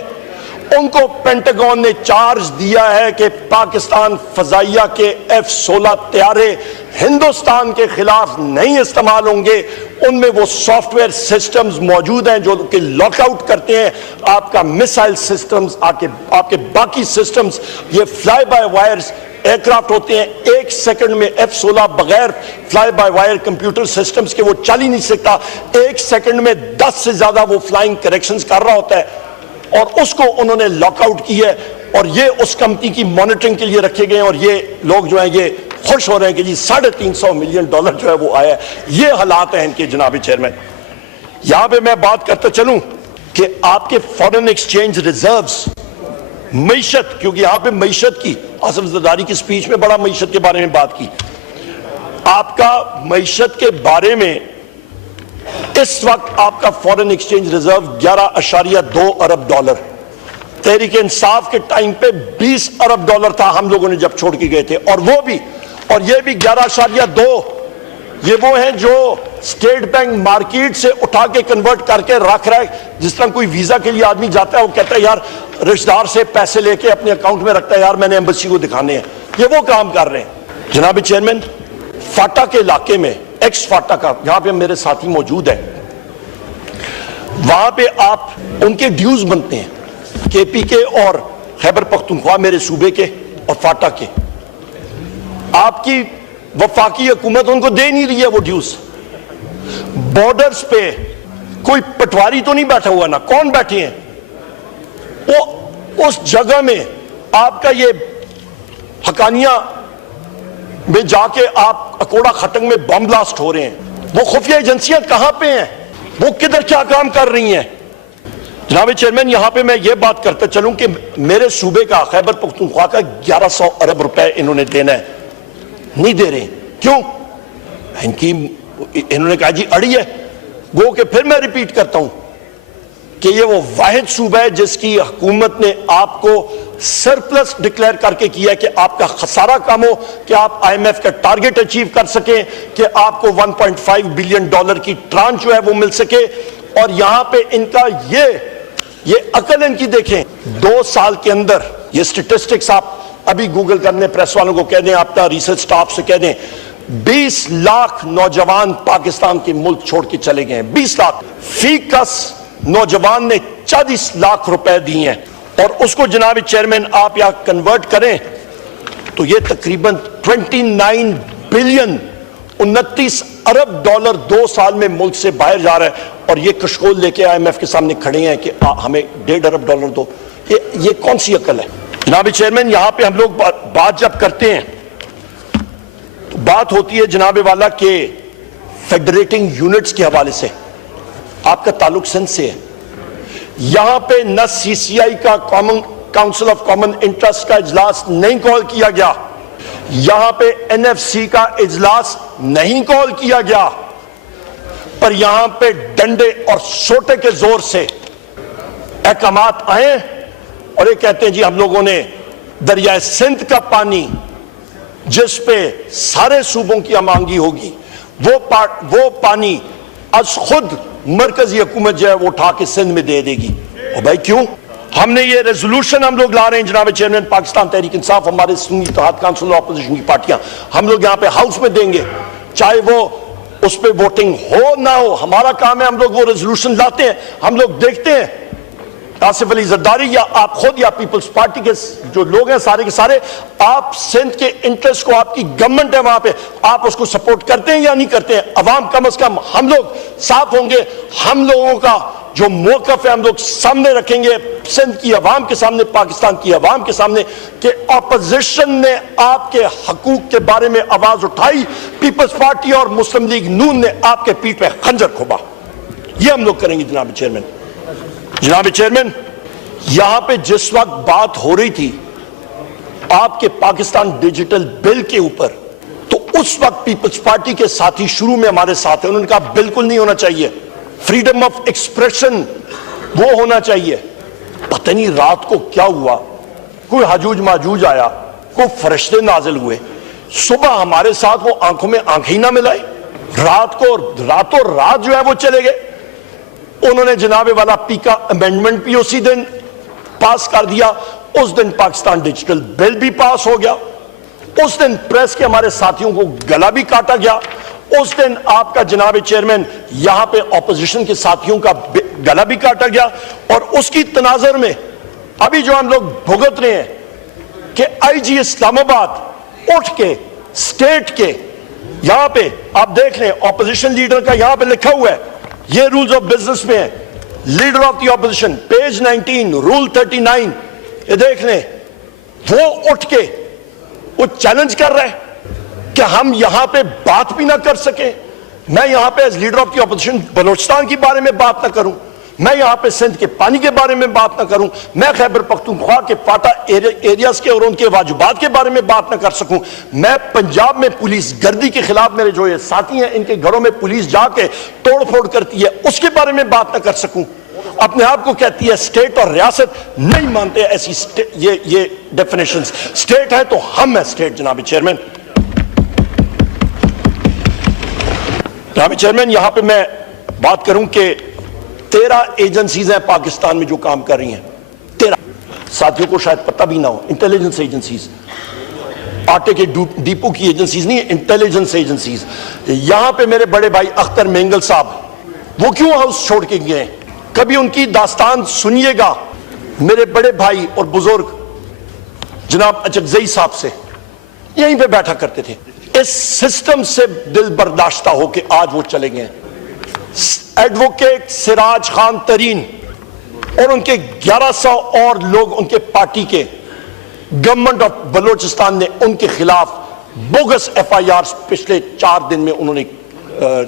ان کو پینٹاگون نے چارج دیا ہے کہ پاکستان فضائیہ کے F-16 طیارے ہندوستان کے خلاف نہیں استعمال ہوں گے. ان میں وہ سافٹ ویئر سسٹمز موجود ہیں جو کہ لاک آؤٹ کرتے ہیں آپ کا میسائل سسٹمز، آپ کے باقی سسٹمز. یہ fly by wires aircraft ہوتے ہیں. 1 سیکنڈ میں F-16 بغیر fly by wire computer systems کے وہ چل ہی نہیں سکتا. 1 سیکنڈ میں 10 سے زیادہ وہ فلائنگ کریکشنز کر رہا ہوتا ہے، اور اس کو انہوں نے لاک آؤٹ کی ہے. اور یہ اس کمپنی کی مانیٹرنگ کے لیے رکھے گئے ہیں. اور یہ لوگ جو ہیں یہ خوش ہو رہے ہیں کہ جی $350 ملین جو ہے وہ آیا ہے. یہ حالات ہیں ان کے جناب چیئرمین. یہاں پہ میں بات کرتا چلوں کہ آپ کے فارن ایکسچینج ریزروز، معیشت، کیونکہ یہاں پہ معیشت کی آصف زرداری کی سپیچ میں بڑا معیشت کے بارے میں بات کی. آپ کا معیشت کے بارے میں اس وقت آپ کا فارن ایکسچینج ریزرو $11.2 ارب. تحریک انصاف کے ٹائم پہ $20 ارب تھا ہم لوگوں نے جب چھوڑ کے گئے تھے. اور یہ بھی 11.2. یہ وہ ہیں جو اسٹیٹ بینک مارکیٹ سے اٹھا کے کنورٹ کر کے رکھ رہا ہے. جس طرح کوئی ویزا کے لیے آدمی جاتا ہے، وہ کہتا ہے یار رشتہ دار سے پیسے لے کے اپنے اکاؤنٹ میں رکھتا ہے، یار میں نے ایمبیسی کو دکھانے ہیں. یہ وہ کام کر رہے ہیں. جناب چیئرمین، فاٹا کے علاقے میں، ایکس فاٹا کا، یہاں پہ میرے ساتھی موجود ہیں، وہاں پہ آپ ان کے ڈیوز بنتے ہیں، کے پی کے اور خیبر پختونخوا میرے صوبے کے اور فاٹا کے. آپ کی وفاقی حکومت ان کو دے نہیں رہی ہے وہ ڈیوز. بارڈرز پہ کوئی پٹواری تو نہیں بیٹھا ہوا نا، کون بیٹھے ہیں؟ وہ اس جگہ میں آپ کا یہ حقانیہ میں جا کے آپ اکوڑا خٹنگ میں بم بلاسٹ ہو رہے ہیں. وہ خفیہ ایجنسیاں کہاں پہ ہیں؟ وہ کدھر کیا کام کر رہی ہیں؟ جناب چیئرمین، یہاں پہ میں یہ بات کرتا چلوں کہ میرے صوبے کا خیبر پختونخوا کا 1100 ارب روپے انہوں نے دینا ہے. نہیں دے رہے. کیوں؟ انہوں نے کہا جی اڑی ہے. گو کہ پھر میں ریپیٹ کرتا ہوں کہ یہ وہ واحد صوبہ ہے جس کی حکومت نے آپ کو سرپلس ڈکلیئر کر کے کیا ہے کہ آپ کا خسارہ کم ہو، کہ آپ آئی ایم ایف کا ٹارگٹ اچیو کر سکیں، کہ آپ کو $1.5 بلین کی ٹرانچ جو ہے وہ مل سکے. اور یہاں پہ ان کا یہ عقل ان کی دیکھیں، 2 سال کے اندر یہ سٹیٹسٹکس آپ ابھی گوگل کرنے، پریس والوں کو کہہ دیں، آپ کا ریسرچ سٹاف سے کہہ دیں، 20 لاکھ نوجوان پاکستان کے ملک چھوڑ کے چلے گئے ہیں. 20 لاکھ. فی کس نوجوان نے 40 لاکھ روپے دیے ہیں. اور اس کو جناب چیئرمین آپ یہاں کنورٹ کریں تو یہ تقریباً 29 بلین 29 ارب ڈالر 2 سال میں ملک سے باہر جا رہا ہے. اور یہ کشکول لے کے آئی ایم ایف کے سامنے کھڑے ہیں کہ ہمیں $1.5 ارب دو. یہ کون سی عقل ہے؟ جناب چیئرمین، یہاں پہ ہم لوگ بات جب کرتے ہیں تو بات ہوتی ہے جناب والا کہ فیڈریٹنگ یونٹس کے حوالے سے آپ کا تعلق سندھ سے ہے. یہاں پہ نہ سی سی آئی کا کاؤنسل آف کامن انٹرسٹ کا اجلاس نہیں کال کیا گیا، یہاں پہ این ایف سی کا اجلاس نہیں کال کیا گیا، پر یہاں پہ ڈنڈے اور سوٹے کے زور سے احکامات آئے اور یہ کہتے ہیں جی ہم لوگوں نے دریائے سندھ کا پانی جس پہ سارے صوبوں کی امانگی ہوگی وہ پانی از خود مرکزی حکومت جو ہے وہ اٹھا کے سندھ میں دے دے گی. اور بھائی کیوں؟ ہم نے یہ ریزولوشن ہم لوگ لا رہے ہیں جناب چیئرمین، پاکستان تحریک انصاف، ہمارے سنی اتحاد کونسل اپوزیشن کی پارٹیاں، ہم لوگ یہاں پہ ہاؤس میں دیں گے، چاہے وہ اس پہ ووٹنگ ہو نہ ہو. ہمارا کام ہے، ہم لوگ وہ ریزولوشن لاتے ہیں، ہم لوگ دیکھتے ہیں آصف علی زرداری یا آپ خود یا پیپلز پارٹی کے جو لوگ ہیں سارے کے سارے، آپ سندھ کے انٹرسٹ کو، آپ کی گورنمنٹ ہے وہاں پہ، آپ اس کو سپورٹ کرتے ہیں یا نہیں کرتے ہیں؟ عوام کم از کم ہم لوگ صاف ہوں گے، ہم لوگوں کا جو موقف ہے ہم لوگ سامنے رکھیں گے سندھ کی عوام کے سامنے، پاکستان کی عوام کے سامنے، کہ اپوزیشن نے آپ کے حقوق کے بارے میں آواز اٹھائی، پیپلز پارٹی اور مسلم لیگ نون نے آپ کے پیٹھ پہ خنجر کھوبا۔ یہ ہم لوگ کریں گے جناب چیئرمین۔ جناب چیئرمین، یہاں پہ جس وقت بات ہو رہی تھی آپ کے پاکستان ڈیجیٹل بل کے اوپر، تو اس وقت پیپلز پارٹی کے ساتھی شروع میں ہمارے ساتھ ہیں، انہوں نے کہا بالکل نہیں ہونا چاہیے، فریڈم آف ایکسپریشن وہ ہونا چاہیے۔ پتہ نہیں رات کو کیا ہوا، کوئی حجوج ماجوج آیا، کوئی فرشتے نازل ہوئے، صبح ہمارے ساتھ وہ آنکھوں میں آنکھیں نہ ملائی، رات کو راتوں رات جو ہے وہ چلے گئے۔ انہوں نے جناب والا پی کا امینڈمنٹ بھی اسی دن پاس کر دیا، اس دن پاکستان ڈیجیٹل بل بھی پاس ہو گیا، اس دن پریس کے ہمارے ساتھیوں کو گلا بھی کاٹا گیا، اس دن آپ کا جناب چیئرمین یہاں پہ اپوزیشن کے ساتھیوں کا گلا بھی کاٹا گیا، اور اس کی تناظر میں ابھی جو ہم لوگ بھگت رہے ہیں کہ آئی جی اسلام آباد اٹھ کے اسٹیٹ کے یہاں پہ آپ دیکھ لیں اپوزیشن لیڈر کا یہاں پہ لکھا ہوا ہے، یہ رولز آف بزنس میں ہے، leader of the opposition page 19 rule 39، یہ دیکھ لیں، وہ اٹھ کے وہ چیلنج کر رہے ہیں کہ ہم یہاں پہ بات بھی نہ کر سکیں۔ میں یہاں پہ as leader of the opposition Balochistan کے بارے میں بات نہ کروں، میں یہاں پہ سندھ کے پانی کے بارے میں بات نہ کروں، میں خیبر پختونخوا کے فاٹا ایریاز کے اور ان کے واجبات کے بارے میں بات نہ کر سکوں، میں پنجاب میں پولیس گردی کے خلاف میرے جو یہ ساتھی ہیں ان کے گھروں میں پولیس جا کے توڑ پھوڑ کرتی ہے اس کے بارے میں بات نہ کر سکوں۔ اپنے آپ کو کہتی ہے اسٹیٹ اور ریاست، نہیں مانتے ایسی یہ ڈیفینیشنز، اسٹیٹ ہے تو ہم ہیں اسٹیٹ۔ جناب چیئرمین، جناب چیئرمین، یہاں پہ میں بات کروں کہ 13 ایجنسیز ہیں پاکستان میں جو کام کر رہی ہیں، 13 ساتھیوں کو شاید پتہ بھی نہ ہو، انٹیلیجنس ایجنسیز، آٹے کے ڈیپو کی ایجنسیز نہیں، انٹیلیجنس ایجنسیز۔ یہاں پہ میرے بڑے بھائی اختر مینگل صاحب وہ کیوں ہاؤس چھوڑ کے گئے، کبھی ان کی داستان سنیے گا میرے بڑے بھائی اور بزرگ جناب اچکزئی صاحب سے، یہیں پہ بیٹھا کرتے تھے، اس سسٹم سے دل برداشتہ ہو کے آج وہ چلے گئے۔ ایڈوکیٹ سراج خان ترین اور ان کے 1100 اور لوگ ان کے پارٹی کے، گورنمنٹ آف بلوچستان نے ان کے خلاف بوگس ایف آئی آر پچھلے 4 دن میں انہوں نے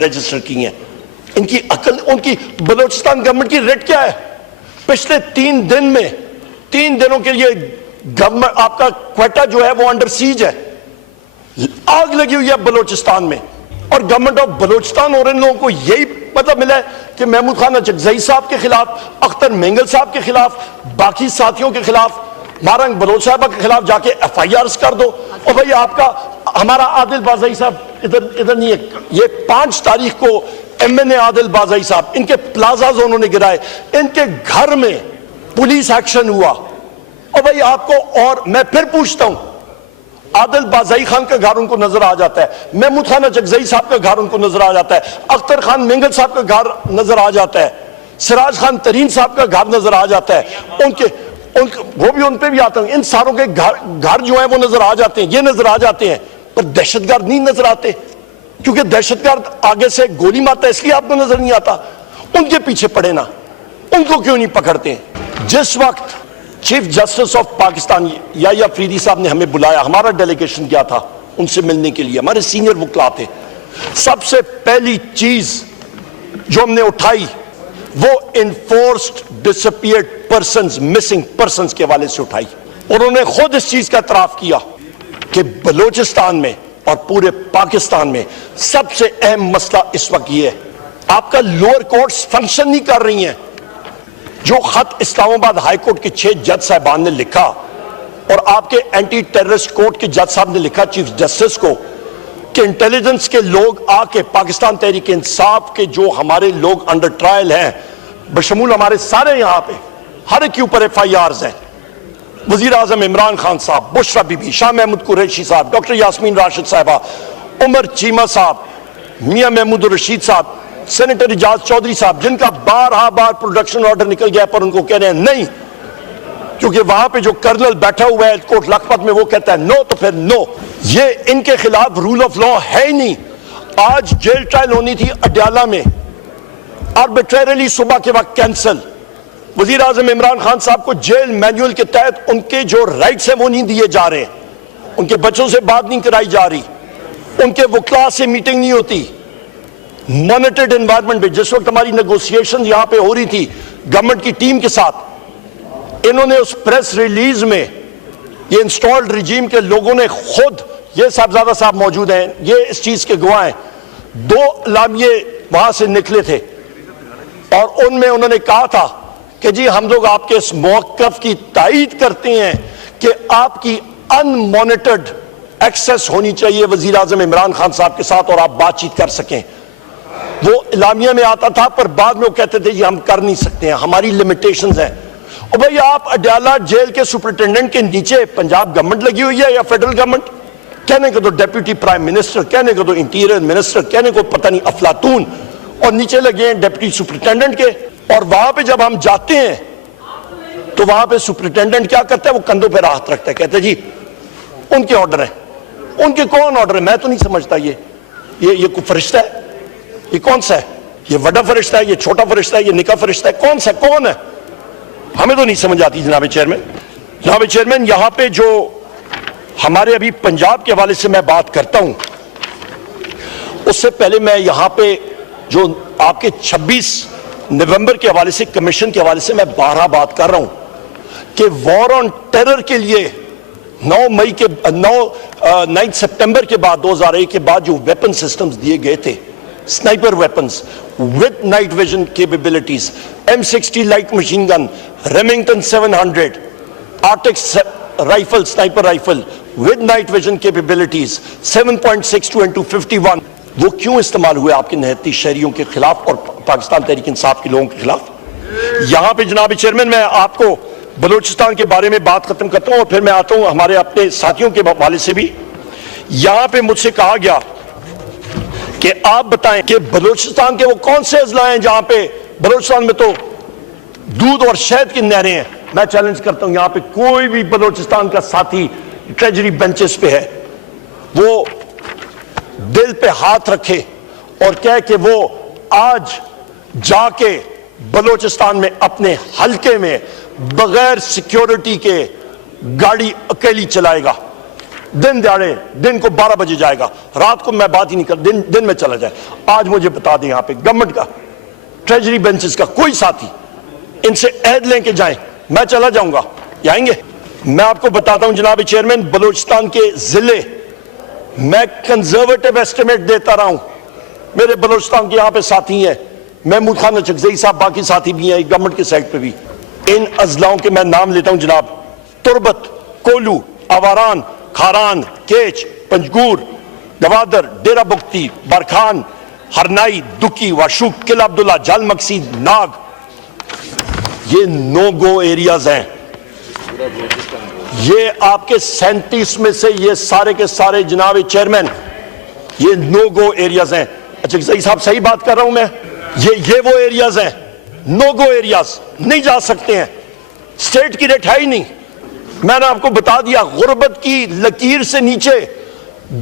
رجسٹر کی ہیں۔ ان کی عقل، ان کی بلوچستان گورنمنٹ کی ریٹ کیا ہے؟ پچھلے 3 دن میں 3 دنوں کے لیے گورنمنٹ آپ کا کوئٹہ جو ہے وہ انڈر سیج ہے، آگ لگی ہوئی ہے بلوچستان میں، اور گورنمنٹ آف بلوچستان اور ان لوگوں کو یہی مطلب ملا ہے کہ محمود خان اچکزئی صاحب کے خلاف، اختر مینگل صاحب کے خلاف، باقی ساتھیوں کے خلاف، مارنگ بلوچ صاحبہ کے خلاف جا کے ایف آئی آرز کر دو۔ اور بھائی آپ کا ہمارا عادل بازائی صاحب ادھر نہیں ہے، یہ 5 تاریخ کو ایم این اے عادل بازائی صاحب، ان کے پلازاز انہوں نے گرائے، ان کے گھر میں پولیس ایکشن ہوا۔ اور بھائی آپ کو، اور میں پھر پوچھتا ہوں، عادل بازائی خان کا گھر ان کو نظر آ جاتا ہے، محمود خان اچکزئی صاحب کا گھر ان کو نظر آ جاتا ہے، اختر خان مینگل صاحب کا گھر نظر آ جاتا ہے، سراج خان ترین صاحب کا گھر نظر آ جاتا ہے، وہ بھی ان پہ بھی آتا ہے، ان ساروں کے گھر جو ہیں وہ نظر آ جاتے ہیں، یہ نظر آ جاتے ہیں، پر دہشت گرد نہیں نظر آتے، کیونکہ دہشت گرد آگے سے گولی مارتا ہے اس لیے آپ کو نظر نہیں آتا، ان کے پیچھے پڑے نا، ان کو کیوں نہیں پکڑتے؟ جس وقت چیف جسٹس آف پاکستان یا فریدی صاحب نے ہمیں بلایا، ہمارا ڈیلیگیشن کیا تھا ان سے ملنے کے لیے، ہمارے سینئر وکلا تھے، سب سے پہلی چیز جو ہم نے اٹھائی وہ enforced disappeared persons, missing persons کے حوالے سے اٹھائی، اور انہوں نے خود اس چیز کا اعتراف کیا کہ بلوچستان میں اور پورے پاکستان میں سب سے اہم مسئلہ اس وقت یہ ہے، آپ کا لوئر کورٹس فنکشن نہیں کر رہی ہیں۔ جو خط اسلام آباد ہائی کورٹ کے 6 جج صاحبان نے لکھا اور آپ کے اینٹی ٹیررسٹ کورٹ کے جج صاحب نے لکھا چیف جسٹس کو کہ انٹیلیجنس کے لوگ آ کے پاکستان تحریک انصاف کے جو ہمارے لوگ انڈر ٹرائل ہیں، بشمول ہمارے سارے یہاں پہ ہر ایک کے اوپر ایف آئی آرز ہیں، وزیر اعظم عمران خان صاحب، بشرا بی بی، شاہ محمود قریشی صاحب، ڈاکٹر یاسمین راشد صاحبہ، عمر چیمہ صاحب، میاں محمود الرشید صاحب، سینیٹر اجاز چودھری صاحب جن کا بار پروڈکشن آرڈر نکل گیا پر ان کو کہہ رہے ہیں نہیں، کیونکہ وہاں پہ جو کرنل بیٹھا ہوا ہے کوٹ لکھپت میں وہ کہتا ہے نو تو پھر نو. یہ ان کے خلاف رول آف لا ہے ہی نہیں. آج جیل ٹرائل ہونی تھی اڈیالہ میں، آربیٹریلی صبح کے وقت کینسل. وزیر اعظم عمران خان صاحب کو جیل مینول کے تحت ان کے جو رائٹس ہیں وہ نہیں دیے جا رہے ہیں، ان کے بچوں سے بات نہیں کرائی جا رہی، ان کے وکلاء سے میٹنگ نہیں ہوتی. مانیٹرڈ انوائرمنٹ میں جس وقت ہماری نیگوسیشن یہاں پہ ہو رہی تھی گورنمنٹ کی ٹیم کے ساتھ، انہوں نے اس پریس ریلیز میں یہ انسٹالڈ رجیم کے لوگوں نے خود، یہ صاحبزادہ صاحب موجود ہیں، یہ اس چیز کے گواہ ہیں، 2 اعلامیے وہاں سے نکلے تھے اور ان میں انہوں نے کہا تھا کہ جی ہم لوگ آپ کے اس موقف کی تائید کرتے ہیں کہ آپ کی ان مانیٹرڈ ایکسیس ہونی چاہیے وزیر اعظم عمران خان صاحب کے ساتھ اور آپ بات چیت کر سکیں. وہ اعلامیہ میں آتا تھا پر بعد میں وہ کہتے تھے جی ہم کر نہیں سکتے ہیں، ہماری لیمیٹیشنز ہیں. اور بھئی آپ اڈیالہ جیل کے سپرنٹینڈنٹ کے نیچے پنجاب گورنمنٹ لگی ہوئی ہے یا فیڈرل گورنمنٹ؟ کہنے کو تو ڈیپیوٹی پرائم منسٹر، کہنے کو تو انٹیریئر منسٹر، کہنے کو پتہ نہیں افلاطون، اور نیچے لگے ہیں ڈیپٹی سپرنٹینڈنٹ کے. اور وہاں پہ جب ہم جاتے ہیں تو وہاں پہ سپرنٹینڈنٹ کیا کرتا ہے؟ وہ کندھوں پہ ہاتھ رکھتا ہے، کہتا ہے جی ان کے آرڈر ہیں. ان کے کون آرڈر ہے؟ میں تو نہیں سمجھتا. یہ کوئی فرشتہ ہے؟ یہ کون سا ہے؟ یہ بڑا فرشتہ ہے؟ یہ چھوٹا فرشتہ ہے؟ یہ نکا فرشتہ ہے؟ کون سا کون ہے؟ ہمیں تو نہیں سمجھ آتی. جناب چیئرمین یہاں پہ جو ہمارے ابھی پنجاب کے حوالے سے میں بات کرتا ہوں، اس سے پہلے میں یہاں پہ جو آپ کے 26 نومبر کے حوالے سے کمیشن کے حوالے سے میں 12 بات کر رہا ہوں کہ وار آن ٹیرر کے لیے 9 سپٹمبر کے بعد 2001 کے بعد جو ویپن سسٹمز دیے گئے تھے، sniper weapons with night vision capabilities, M60 light machine gun, Remington 700, Arctic rifle, sniper rifle with night vision capabilities, 7.62 and 251, وہ کیوں استعمال ہوئے آپ کے نہتی شہریوں کے خلاف اور پاکستان تحریک انصاف کے لوگوں کے خلاف؟ یہاں پہ جناب چیئرمین میں آپ کو بلوچستان کے بارے میں بات ختم کرتا ہوں اور پھر میں آتا ہوں ہمارے اپنے ساتھیوں کے حوالے سے بھی. یہاں پہ مجھ سے کہا گیا کہ آپ بتائیں کہ بلوچستان کے وہ کون سے اضلاع ہیں جہاں پہ بلوچستان میں تو دودھ اور شہد کی نہریں ہیں. میں چیلنج کرتا ہوں یہاں پہ کوئی بھی بلوچستان کا ساتھی ٹریجری بینچز پہ ہے وہ دل پہ ہاتھ رکھے اور کہے کہ وہ آج جا کے بلوچستان میں اپنے حلقے میں بغیر سیکیورٹی کے گاڑی اکیلی چلائے گا. دن دیاڑے دن کو 12 بجے جائے گا، رات کو میں بات ہی نہیں کر، دن میں چلا جائے. آج مجھے بتا دیں یہاں پہ گورنمنٹ کا ٹریجری بینچز کا کوئی ساتھی ان سے عہد لیں کہ جائیں، میں چلا جاؤں گا، یہ آئیں گے؟ میں آپ کو بتاتا ہوں جناب چیئرمین، بلوچستان کے ضلع میں کنزرویٹو ایسٹیمیٹ دیتا رہا ہوں. میرے بلوچستان کے یہاں پہ ساتھی ہیں، محمود خان چکزئی صاحب، باقی ساتھی بھی ہیں گورنمنٹ کے سائٹ پہ بھی. ان اضلاعوں کے میں نام لیتا ہوں جناب: تربت، کولو، آواران، کھاران، کیچ، پنجگور، گوادر، ڈیرہ بگٹی، برکھان، ہرنائی، دکی، واشوق، قلعہ عبداللہ، جال مقصد، ناگ. یہ نو گو ایریاز ہیں. یہ آپ کے 37 میں سے یہ سارے کے سارے جناب چیئرمین یہ نو گو ایریاز ہیں. اچھا صاحب صحیح بات کر رہا ہوں میں؟ یہ وہ ایریاز ہیں نو گو ایریاز، نہیں جا سکتے ہیں. سٹیٹ کی ریٹ ہے ہی نہیں. میں نے آپ کو بتا دیا غربت کی لکیر سے نیچے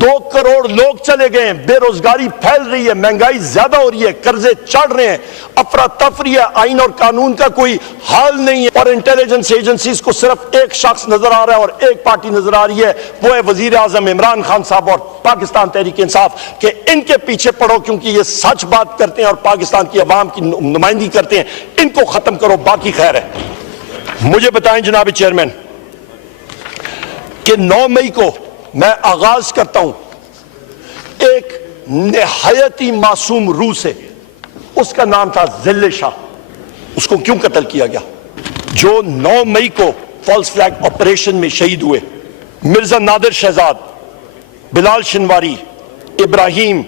2 کروڑ لوگ چلے گئے ہیں، بے روزگاری پھیل رہی ہے، مہنگائی زیادہ ہو رہی ہے، قرضے چڑھ رہے ہیں، افراتفری ہے، آئین اور قانون کا کوئی حال نہیں ہے. اور انٹیلیجنس ایجنسیز کو صرف ایک شخص نظر آ رہا ہے اور ایک پارٹی نظر آ رہی ہے، وہ ہے وزیر اعظم عمران خان صاحب اور پاکستان تحریک انصاف، کہ ان کے پیچھے پڑو کیونکہ یہ سچ بات کرتے ہیں اور پاکستان کی عوام کی نمائندگی کرتے ہیں. ان کو ختم کرو، باقی خیر ہے. مجھے بتائیں جناب چیئرمین کہ 9 مئی کو میں آغاز کرتا ہوں ایک نہایت ہی معصوم روح سے، اس کا نام تھا ذل شاہ. اس کو کیوں قتل کیا گیا؟ جو 9 مئی کو فالس فلیگ آپریشن میں شہید ہوئے. مرزا نادر شہزاد، بلال شنواری، ابراہیم،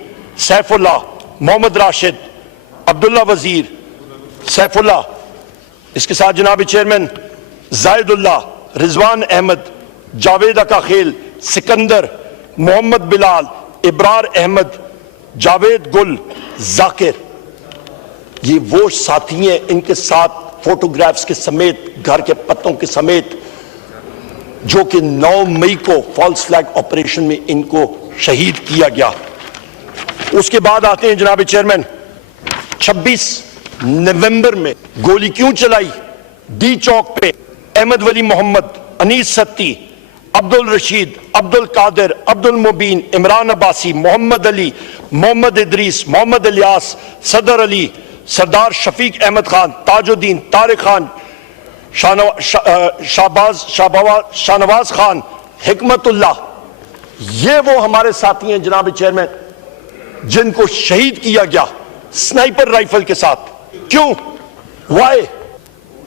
سیف اللہ، محمد راشد، عبداللہ وزیر، سیف اللہ، اس کے ساتھ جناب چیئرمین زائد اللہ، رضوان احمد، جاوید اکاخیل، سکندر، محمد بلال، ابرار احمد، جاوید گل، ذاکر. یہ وہ ساتھی ہیں ان کے ساتھ فوٹوگرافز کے سمیت گھر کے پتوں کے سمیت جو کہ 9 مئی کو فالس فلیگ آپریشن میں ان کو شہید کیا گیا. اس کے بعد آتے ہیں جناب چیئرمین 26 نومبر میں گولی کیوں چلائی؟ ڈی چوک پہ احمد ولی محمد، انیس ستی، عبد الرشید، عبد القادر، عبد المبین، عمران عباسی، محمد علی، محمد ادریس، محمد الیاس، صدر علی، سردار شفیق احمد خان، تاج الدین، طارق خان، شاہنواز خان، حکمت اللہ، یہ وہ ہمارے ساتھی ہیں جناب چیئرمین جن کو شہید کیا گیا سنائپر رائفل کے ساتھ. کیوں؟ وائی؟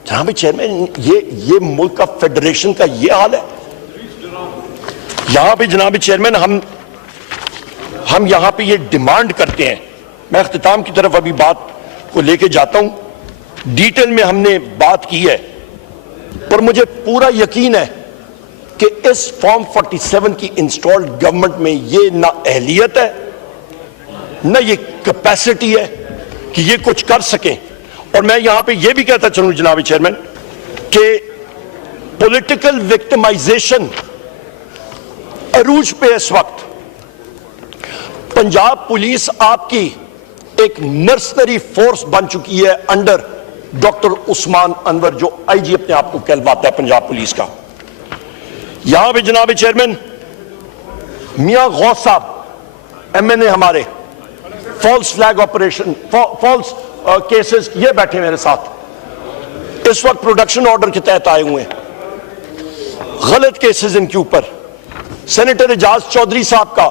جناب چیئرمین یہ ملک کا فیڈریشن کا یہ حال ہے. یہاں پہ جناب چیئرمین ہم یہاں پہ یہ ڈیمانڈ کرتے ہیں. میں اختتام کی طرف ابھی بات کو لے کے جاتا ہوں. ڈیٹیل میں ہم نے بات کی ہے اور مجھے پورا یقین ہے کہ اس فارم 47 کی انسٹالڈ گورنمنٹ میں یہ نہ اہلیت ہے نہ یہ کیپیسٹی ہے کہ یہ کچھ کر سکیں. اور میں یہاں پہ یہ بھی کہتا چلوں جناب چیئرمین کہ پولیٹیکل وکٹمائزیشن عروج پہ اس وقت. پنجاب پولیس آپ کی ایک مرسنری فورس بن چکی ہے انڈر ڈاکٹر عثمان انور جو آئی جی اپنے آپ کو کہلواتا ہے پنجاب پولیس کا. یہاں پہ جناب چیئرمین میاں غوث صاحب ایم این اے ہمارے false flag operation false cases یہ بیٹھے میرے ساتھ اس وقت پروڈکشن آرڈر کے تحت آئے ہوئے ہیں. غلط کیسز ان کے اوپر. سینیٹر اعجاز چودھری صاحب کا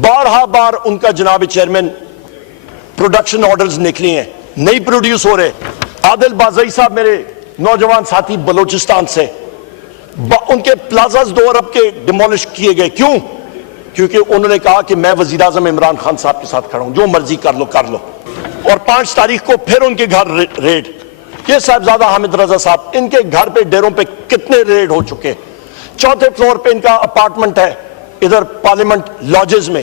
بار ان کا جناب چیئرمین پروڈکشن آرڈرز نکلے ہیں نہیں پروڈیوس ہو رہے. عادل بازئی صاحب میرے نوجوان ساتھی بلوچستان سے ان کے پلازاز 2 ارب کے ڈیمولش کیے گئے. کیوں؟ کیونکہ انہوں نے کہا کہ میں وزیر اعظم عمران خان صاحب کے ساتھ کھڑا ہوں جو مرضی کر لو. اور 5 تاریخ کو پھر ان کے گھر ریڈ. یہ صاحبزادہ حامد رضا صاحب ان کے گھر پہ ڈیروں پہ کتنے ریڈ ہو چکے. 4تھے فلور پہ ان کا اپارٹمنٹ ہے ادھر پارلیمنٹ لاجز میں.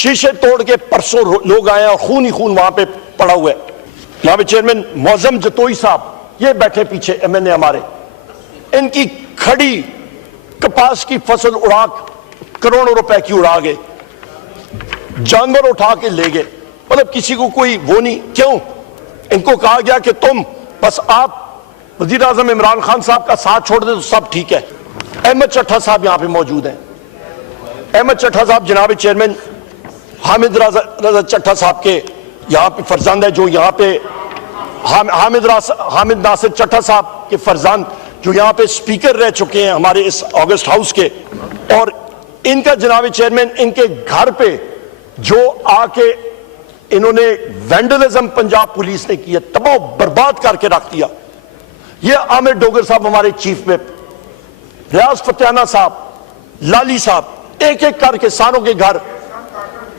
شیشے توڑ کے پرسوں لوگ آئے اور خون ہی خون وہاں پہ پڑا ہوا ہے. جناب چیئرمین معظم جتوئی صاحب یہ بیٹھے پیچھے ایم این اے ہمارے ان کی کھڑی کپاس کی فصل اڑا کروڑوں روپے کی اڑا گئے. جانور اٹھا کے لے گئے. مطلب کسی کو کوئی وہ نہیں. کیوں؟ ان کو کہا گیا کہ تم بس آپ وزیر اعظم عمران خان صاحب کا ساتھ چھوڑ دے تو سب ٹھیک ہے. احمد چٹھا صاحب یہاں پہ موجود ہیں. احمد چٹھا صاحب جناب چیئرمین حامد رضا چٹھا صاحب کے یہاں پہ فرزند ہے جو یہاں پہ حامد ناصر چٹھا صاحب کے فرزند جو یہاں پہ سپیکر رہ چکے ہیں ہمارے اس آگسٹ ہاؤس کے. اور ان کا جناب چیئرمین ان کے گھر پہ جو آ کے انہوں نے وینڈلزم پنجاب پولیس نے کیا تباہ برباد کر کے رکھ دیا. یہ عامر ڈوگر صاحب ہمارے چیف وپ، ریاض فتیانہ صاحب، لالی صاحب ایک ایک کر کے ساروں کے گھر.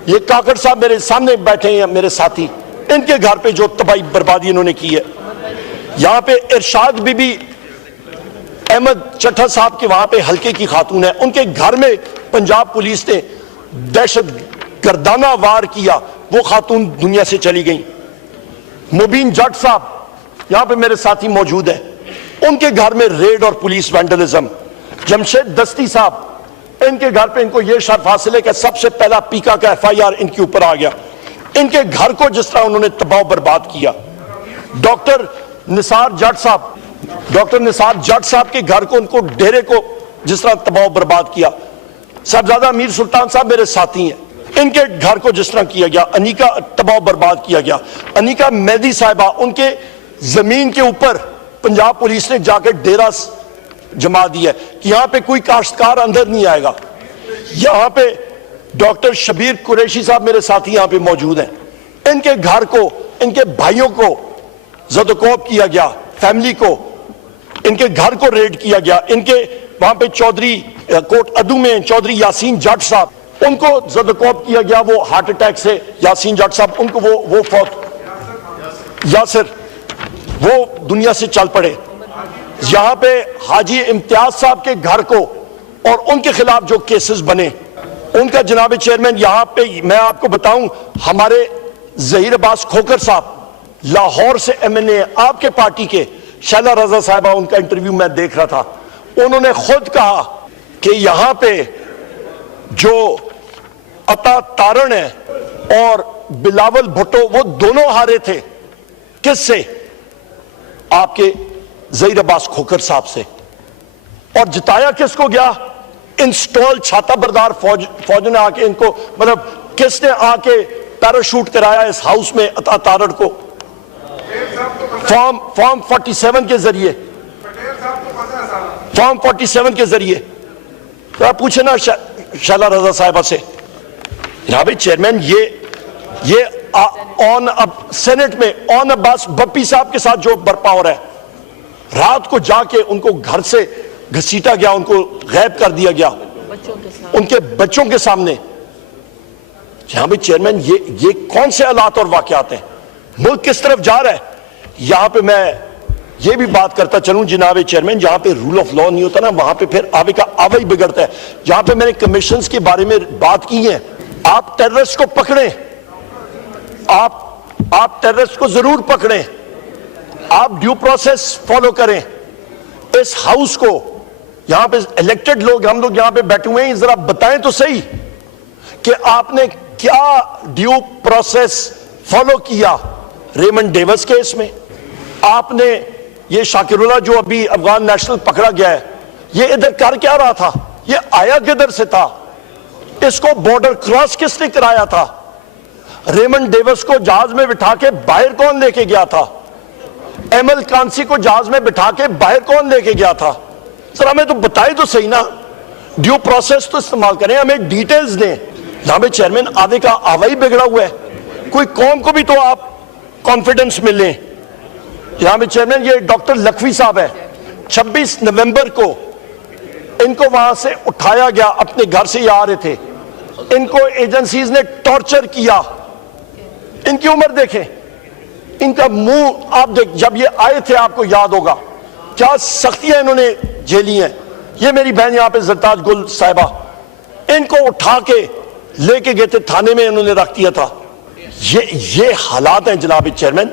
یہ کاکڑ صاحب میرے سامنے بیٹھے ہیں میرے ساتھی ان کے گھر پہ جو تباہی بربادی انہوں نے کی ہے. یہاں پہ ارشاد بی بی احمد چٹھا صاحب کے وہاں پہ حلقے کی خاتون ہے ان کے گھر میں پنجاب پولیس نے دہشت گردانہ وار کیا. وہ خاتون دنیا سے چلی گئیں. مبین جٹ صاحب یہاں پہ میرے ساتھی موجود ہیں ان کے گھر میں ریڈ اور پولیس وینڈلزم. جمشید دستی صاحب ان کے گھر پہ ان کو یہ شرف حاصل ہے کہ سب سے پہلا پیکا کا ایف آئی آر ان کے اوپر آ گیا. ان کے گھر کو جس طرح انہوں نے تباہ برباد کیا. ڈاکٹر نثار جٹ صاحب کے گھر کو ان کو ڈیرے کو جس طرح تباہ برباد کیا. صاحبزادہ امیر سلطان صاحب میرے ساتھی ہیں ان کے گھر کو جس طرح کیا گیا. انیکا تباہ برباد کیا گیا. انیکا مہدی صاحبہ ان کے زمین کے اوپر پنجاب پولیس نے جا کے ڈیرا جما دیا ہے کہ یہاں پہ کوئی کاشتکار اندر نہیں آئے گا. یہاں پہ ڈاکٹر شبیر قریشی صاحب میرے ساتھی یہاں پہ موجود ہیں ان کے گھر کو ان کے بھائیوں کو زدوکوب کیا گیا. فیملی کو ان کے گھر کو ریڈ کیا گیا. ان کے وہاں پہ چودھری کوٹ ادو میں چودھری یاسین جٹ صاحب ان کو زدوکوب کیا گیا. وہ ہارٹ اٹیک سے یاسین جٹ صاحب ان کو وہ فوت یاسر وہ دنیا سے چل پڑے. یہاں پہ حاجی امتیاز صاحب کے گھر کو اور ان کے خلاف جو کیسز بنے ان کا جناب چیئرمین یہاں پہ میں آپ کو بتاؤں ہمارے ظہیر عباس کھوکر صاحب لاہور سے MNA آپ کے پارٹی کے شیلا رضا صاحبہ, ان کا انٹرویو میں دیکھ رہا تھا, انہوں نے خود کہا کہ یہاں پہ جو عطا تارن ہے اور بلاول بھٹو وہ دونوں ہارے تھے. کس سے؟ آپ کے ظہیر عباس کھوکھر صاحب سے. اور جتایا کس کو گیا؟ انسٹال چھاتا بردار فوج نے آ کے ان کو, مطلب کس نے آ کے پیراشوٹ کرایا اس ہاؤس میں عطا تارن کو؟ فارم 47 کے ذریعے, فارم 47 کے ذریعے. تو آپ پوچھیں نا شیلا رضا صاحبہ سے, جناب چیئرمین یہ اب سینٹ میں آن عباس بپی صاحب کے ساتھ جو برپا ہو رہا ہے, رات کو جا کے ان کو گھر سے گھسیٹا گیا, ان کو غائب کر دیا گیا ان کے بچوں کے سامنے. جناب چیئرمین یہ کون سے حالات اور واقعات ہیں؟ ملک کس طرف جا رہا ہے؟ یہاں پہ میں یہ بھی بات کرتا چلوں جناب چیئرمین, جہاں پہ رول آف لا نہیں ہوتا نا وہاں پہ پھر آوے کا آوے ہی بگڑتا ہے. جہاں پہ میں نے کمیشنز کے بارے میں بات کی ہے, آپ ٹیررسٹ کو پکڑیں, آپ ٹیررسٹ کو ضرور پکڑیں, آپ ڈیو پروسیس فالو کریں. اس ہاؤس کو یہاں پہ الیکٹڈ لوگ, ہم لوگ یہاں پہ بیٹھے ہوئے ہیں, ذرا بتائیں تو صحیح کہ آپ نے کیا ڈیو پروسیس فالو کیا ریمنڈ ڈیوس کیس میں. آپ نے یہ شاکر اللہ جو ابھی افغان نیشنل پکڑا گیا ہے, یہ ادھر کر کیا رہا تھا؟ یہ آیا کدھر سے تھا؟ اس کو بارڈر کراس کس نے کرایا تھا؟ ریمنڈ ڈیوس کو جہاز میں بٹھا کے باہر کون لے کے گیا تھا؟ ایمل کانسی کو جہاز میں بٹھا کے باہر کون لے کے گیا تھا؟ سر ہمیں تو بتائے تو صحیح نا, ڈیو پروسیس تو استعمال کریں, ہمیں ڈیٹیلز دیں. جناب چیئرمین آدھے کا آوائی بگڑا ہوا ہے, کوئی قوم کو بھی تو آپ کانفیڈنس میں لیں. جناب چیئرمین یہ ڈاکٹر لکھوی صاحب ہے, 26 نومبر کو ان کو وہاں سے اٹھایا گیا, اپنے گھر سے یہ آ رہے تھے, ان کو ایجنسیز نے ٹارچر کیا. ان کی عمر دیکھیں, ان کا منہ آپ دیکھ, جب یہ آئے تھے آپ کو یاد ہوگا کیا سختیاں انہوں نے جھیلی ہیں. یہ میری بہن یہاں پہ زرتاج گل صاحبہ, ان کو اٹھا کے لے کے گئے تھے تھانے میں, انہوں نے رکھ دیا تھا. یہ حالات ہیں جناب چیئرمین.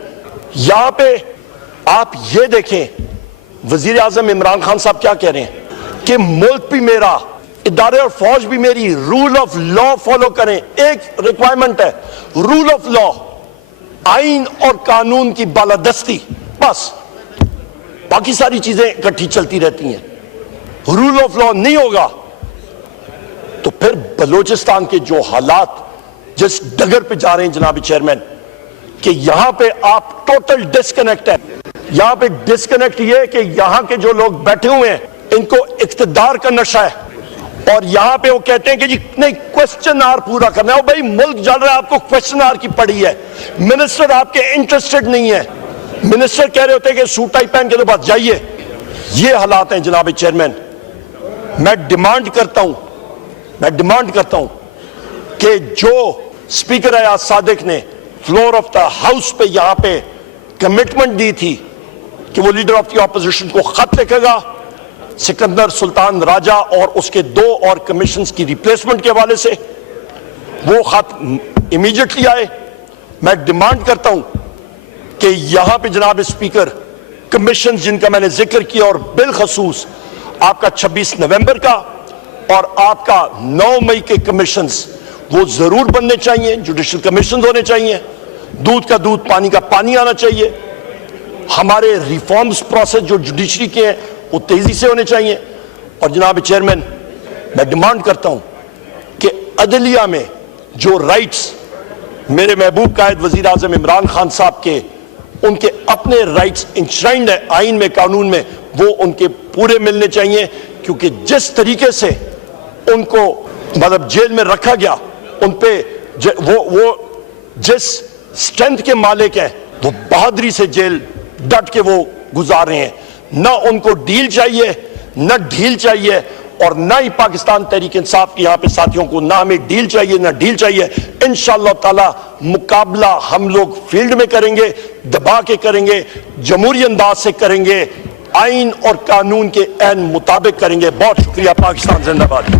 یہاں پہ آپ یہ دیکھیں وزیر اعظم عمران خان صاحب کیا کہہ رہے ہیں کہ ملک بھی میرا, ادارے اور فوج بھی میری, رول آف لا فالو کریں. ایک ریکوائرمنٹ ہے, رول آف لا, آئین اور قانون کی بالادستی, بس باقی ساری چیزیں اکٹھی چلتی رہتی ہیں. رول آف لا نہیں ہوگا تو پھر بلوچستان کے جو حالات جس ڈگر پہ جا رہے ہیں جناب چیئرمین, کہ یہاں پہ آپ ٹوٹل ڈسکنیکٹ ہے. یہاں پہ ڈسکنیکٹ یہ کہ یہاں کے جو لوگ بیٹھے ہوئے ہیں ان کو اقتدار کا نشہ ہے, اور یہاں پہ وہ کہتے ہیں کہ جی نہیں کوسچن آر پورا کرنا ہے. بھائی ملک جل رہا ہے, آپ کو کوسچن آر کی پڑی ہے, منسٹر آپ کے انٹرسٹڈ نہیں ہے, منسٹر کہہ رہے ہوتے ہیں کہ سوٹ ٹائی پہن کے تو بات جائیے. یہ حالات ہیں جناب چیئرمین. میں ڈیمانڈ کرتا ہوں کہ جو اسپیکر ایاز صادق نے فلور آف دا ہاؤس پہ یہاں پہ کمٹمنٹ دی تھی کہ وہ لیڈر آف دی اپوزیشن کو خط لکھے گا سکندر سلطان راجہ اور اس کے 2 اور کمیشنز کی ریپلیسمنٹ کے حوالے سے, وہ خط امیڈیٹلی آئے. میں ڈیمانڈ کرتا ہوں کہ یہاں پہ جناب اسپیکر کمیشن جن کا میں نے ذکر کیا, اور بالخصوص آپ کا 26 نومبر کا اور آپ کا 9 مئی کے کمیشنز, وہ ضرور بننے چاہیے. جوڈیشل کمیشنز ہونے چاہیے, دودھ کا دودھ پانی کا پانی آنا چاہیے. ہمارے ریفارمز پروسیس جو جوڈیشری کے ہیں وہ تیزی سے ہونے چاہیے. اور جناب چیئرمین میں ڈیمانڈ کرتا ہوں کہ عدلیہ میں جو رائٹس میرے محبوب قائد وزیر اعظم عمران خان صاحب کے, ان کے اپنے رائٹس انشرائنڈ ہیں آئین میں, قانون میں, وہ ان کے پورے ملنے چاہیے. کیونکہ جس طریقے سے ان کو مطلب جیل میں رکھا گیا, ان پہ وہ جس سٹرینتھ کے مالک ہیں وہ بہادری سے جیل ڈٹ کے وہ گزار رہے ہیں. نہ ان کو ڈیل چاہیے, نہ ڈھیل چاہیے, اور نہ ہی پاکستان تحریک انصاف کے یہاں پہ ساتھیوں کو نہ ہمیں ڈیل چاہیے نہ ڈھیل چاہیے. انشاءاللہ تعالی مقابلہ ہم لوگ فیلڈ میں کریں گے, دبا کے کریں گے, جمہوری انداز سے کریں گے, آئین اور قانون کے عین مطابق کریں گے. بہت شکریہ. پاکستان زندہ باد.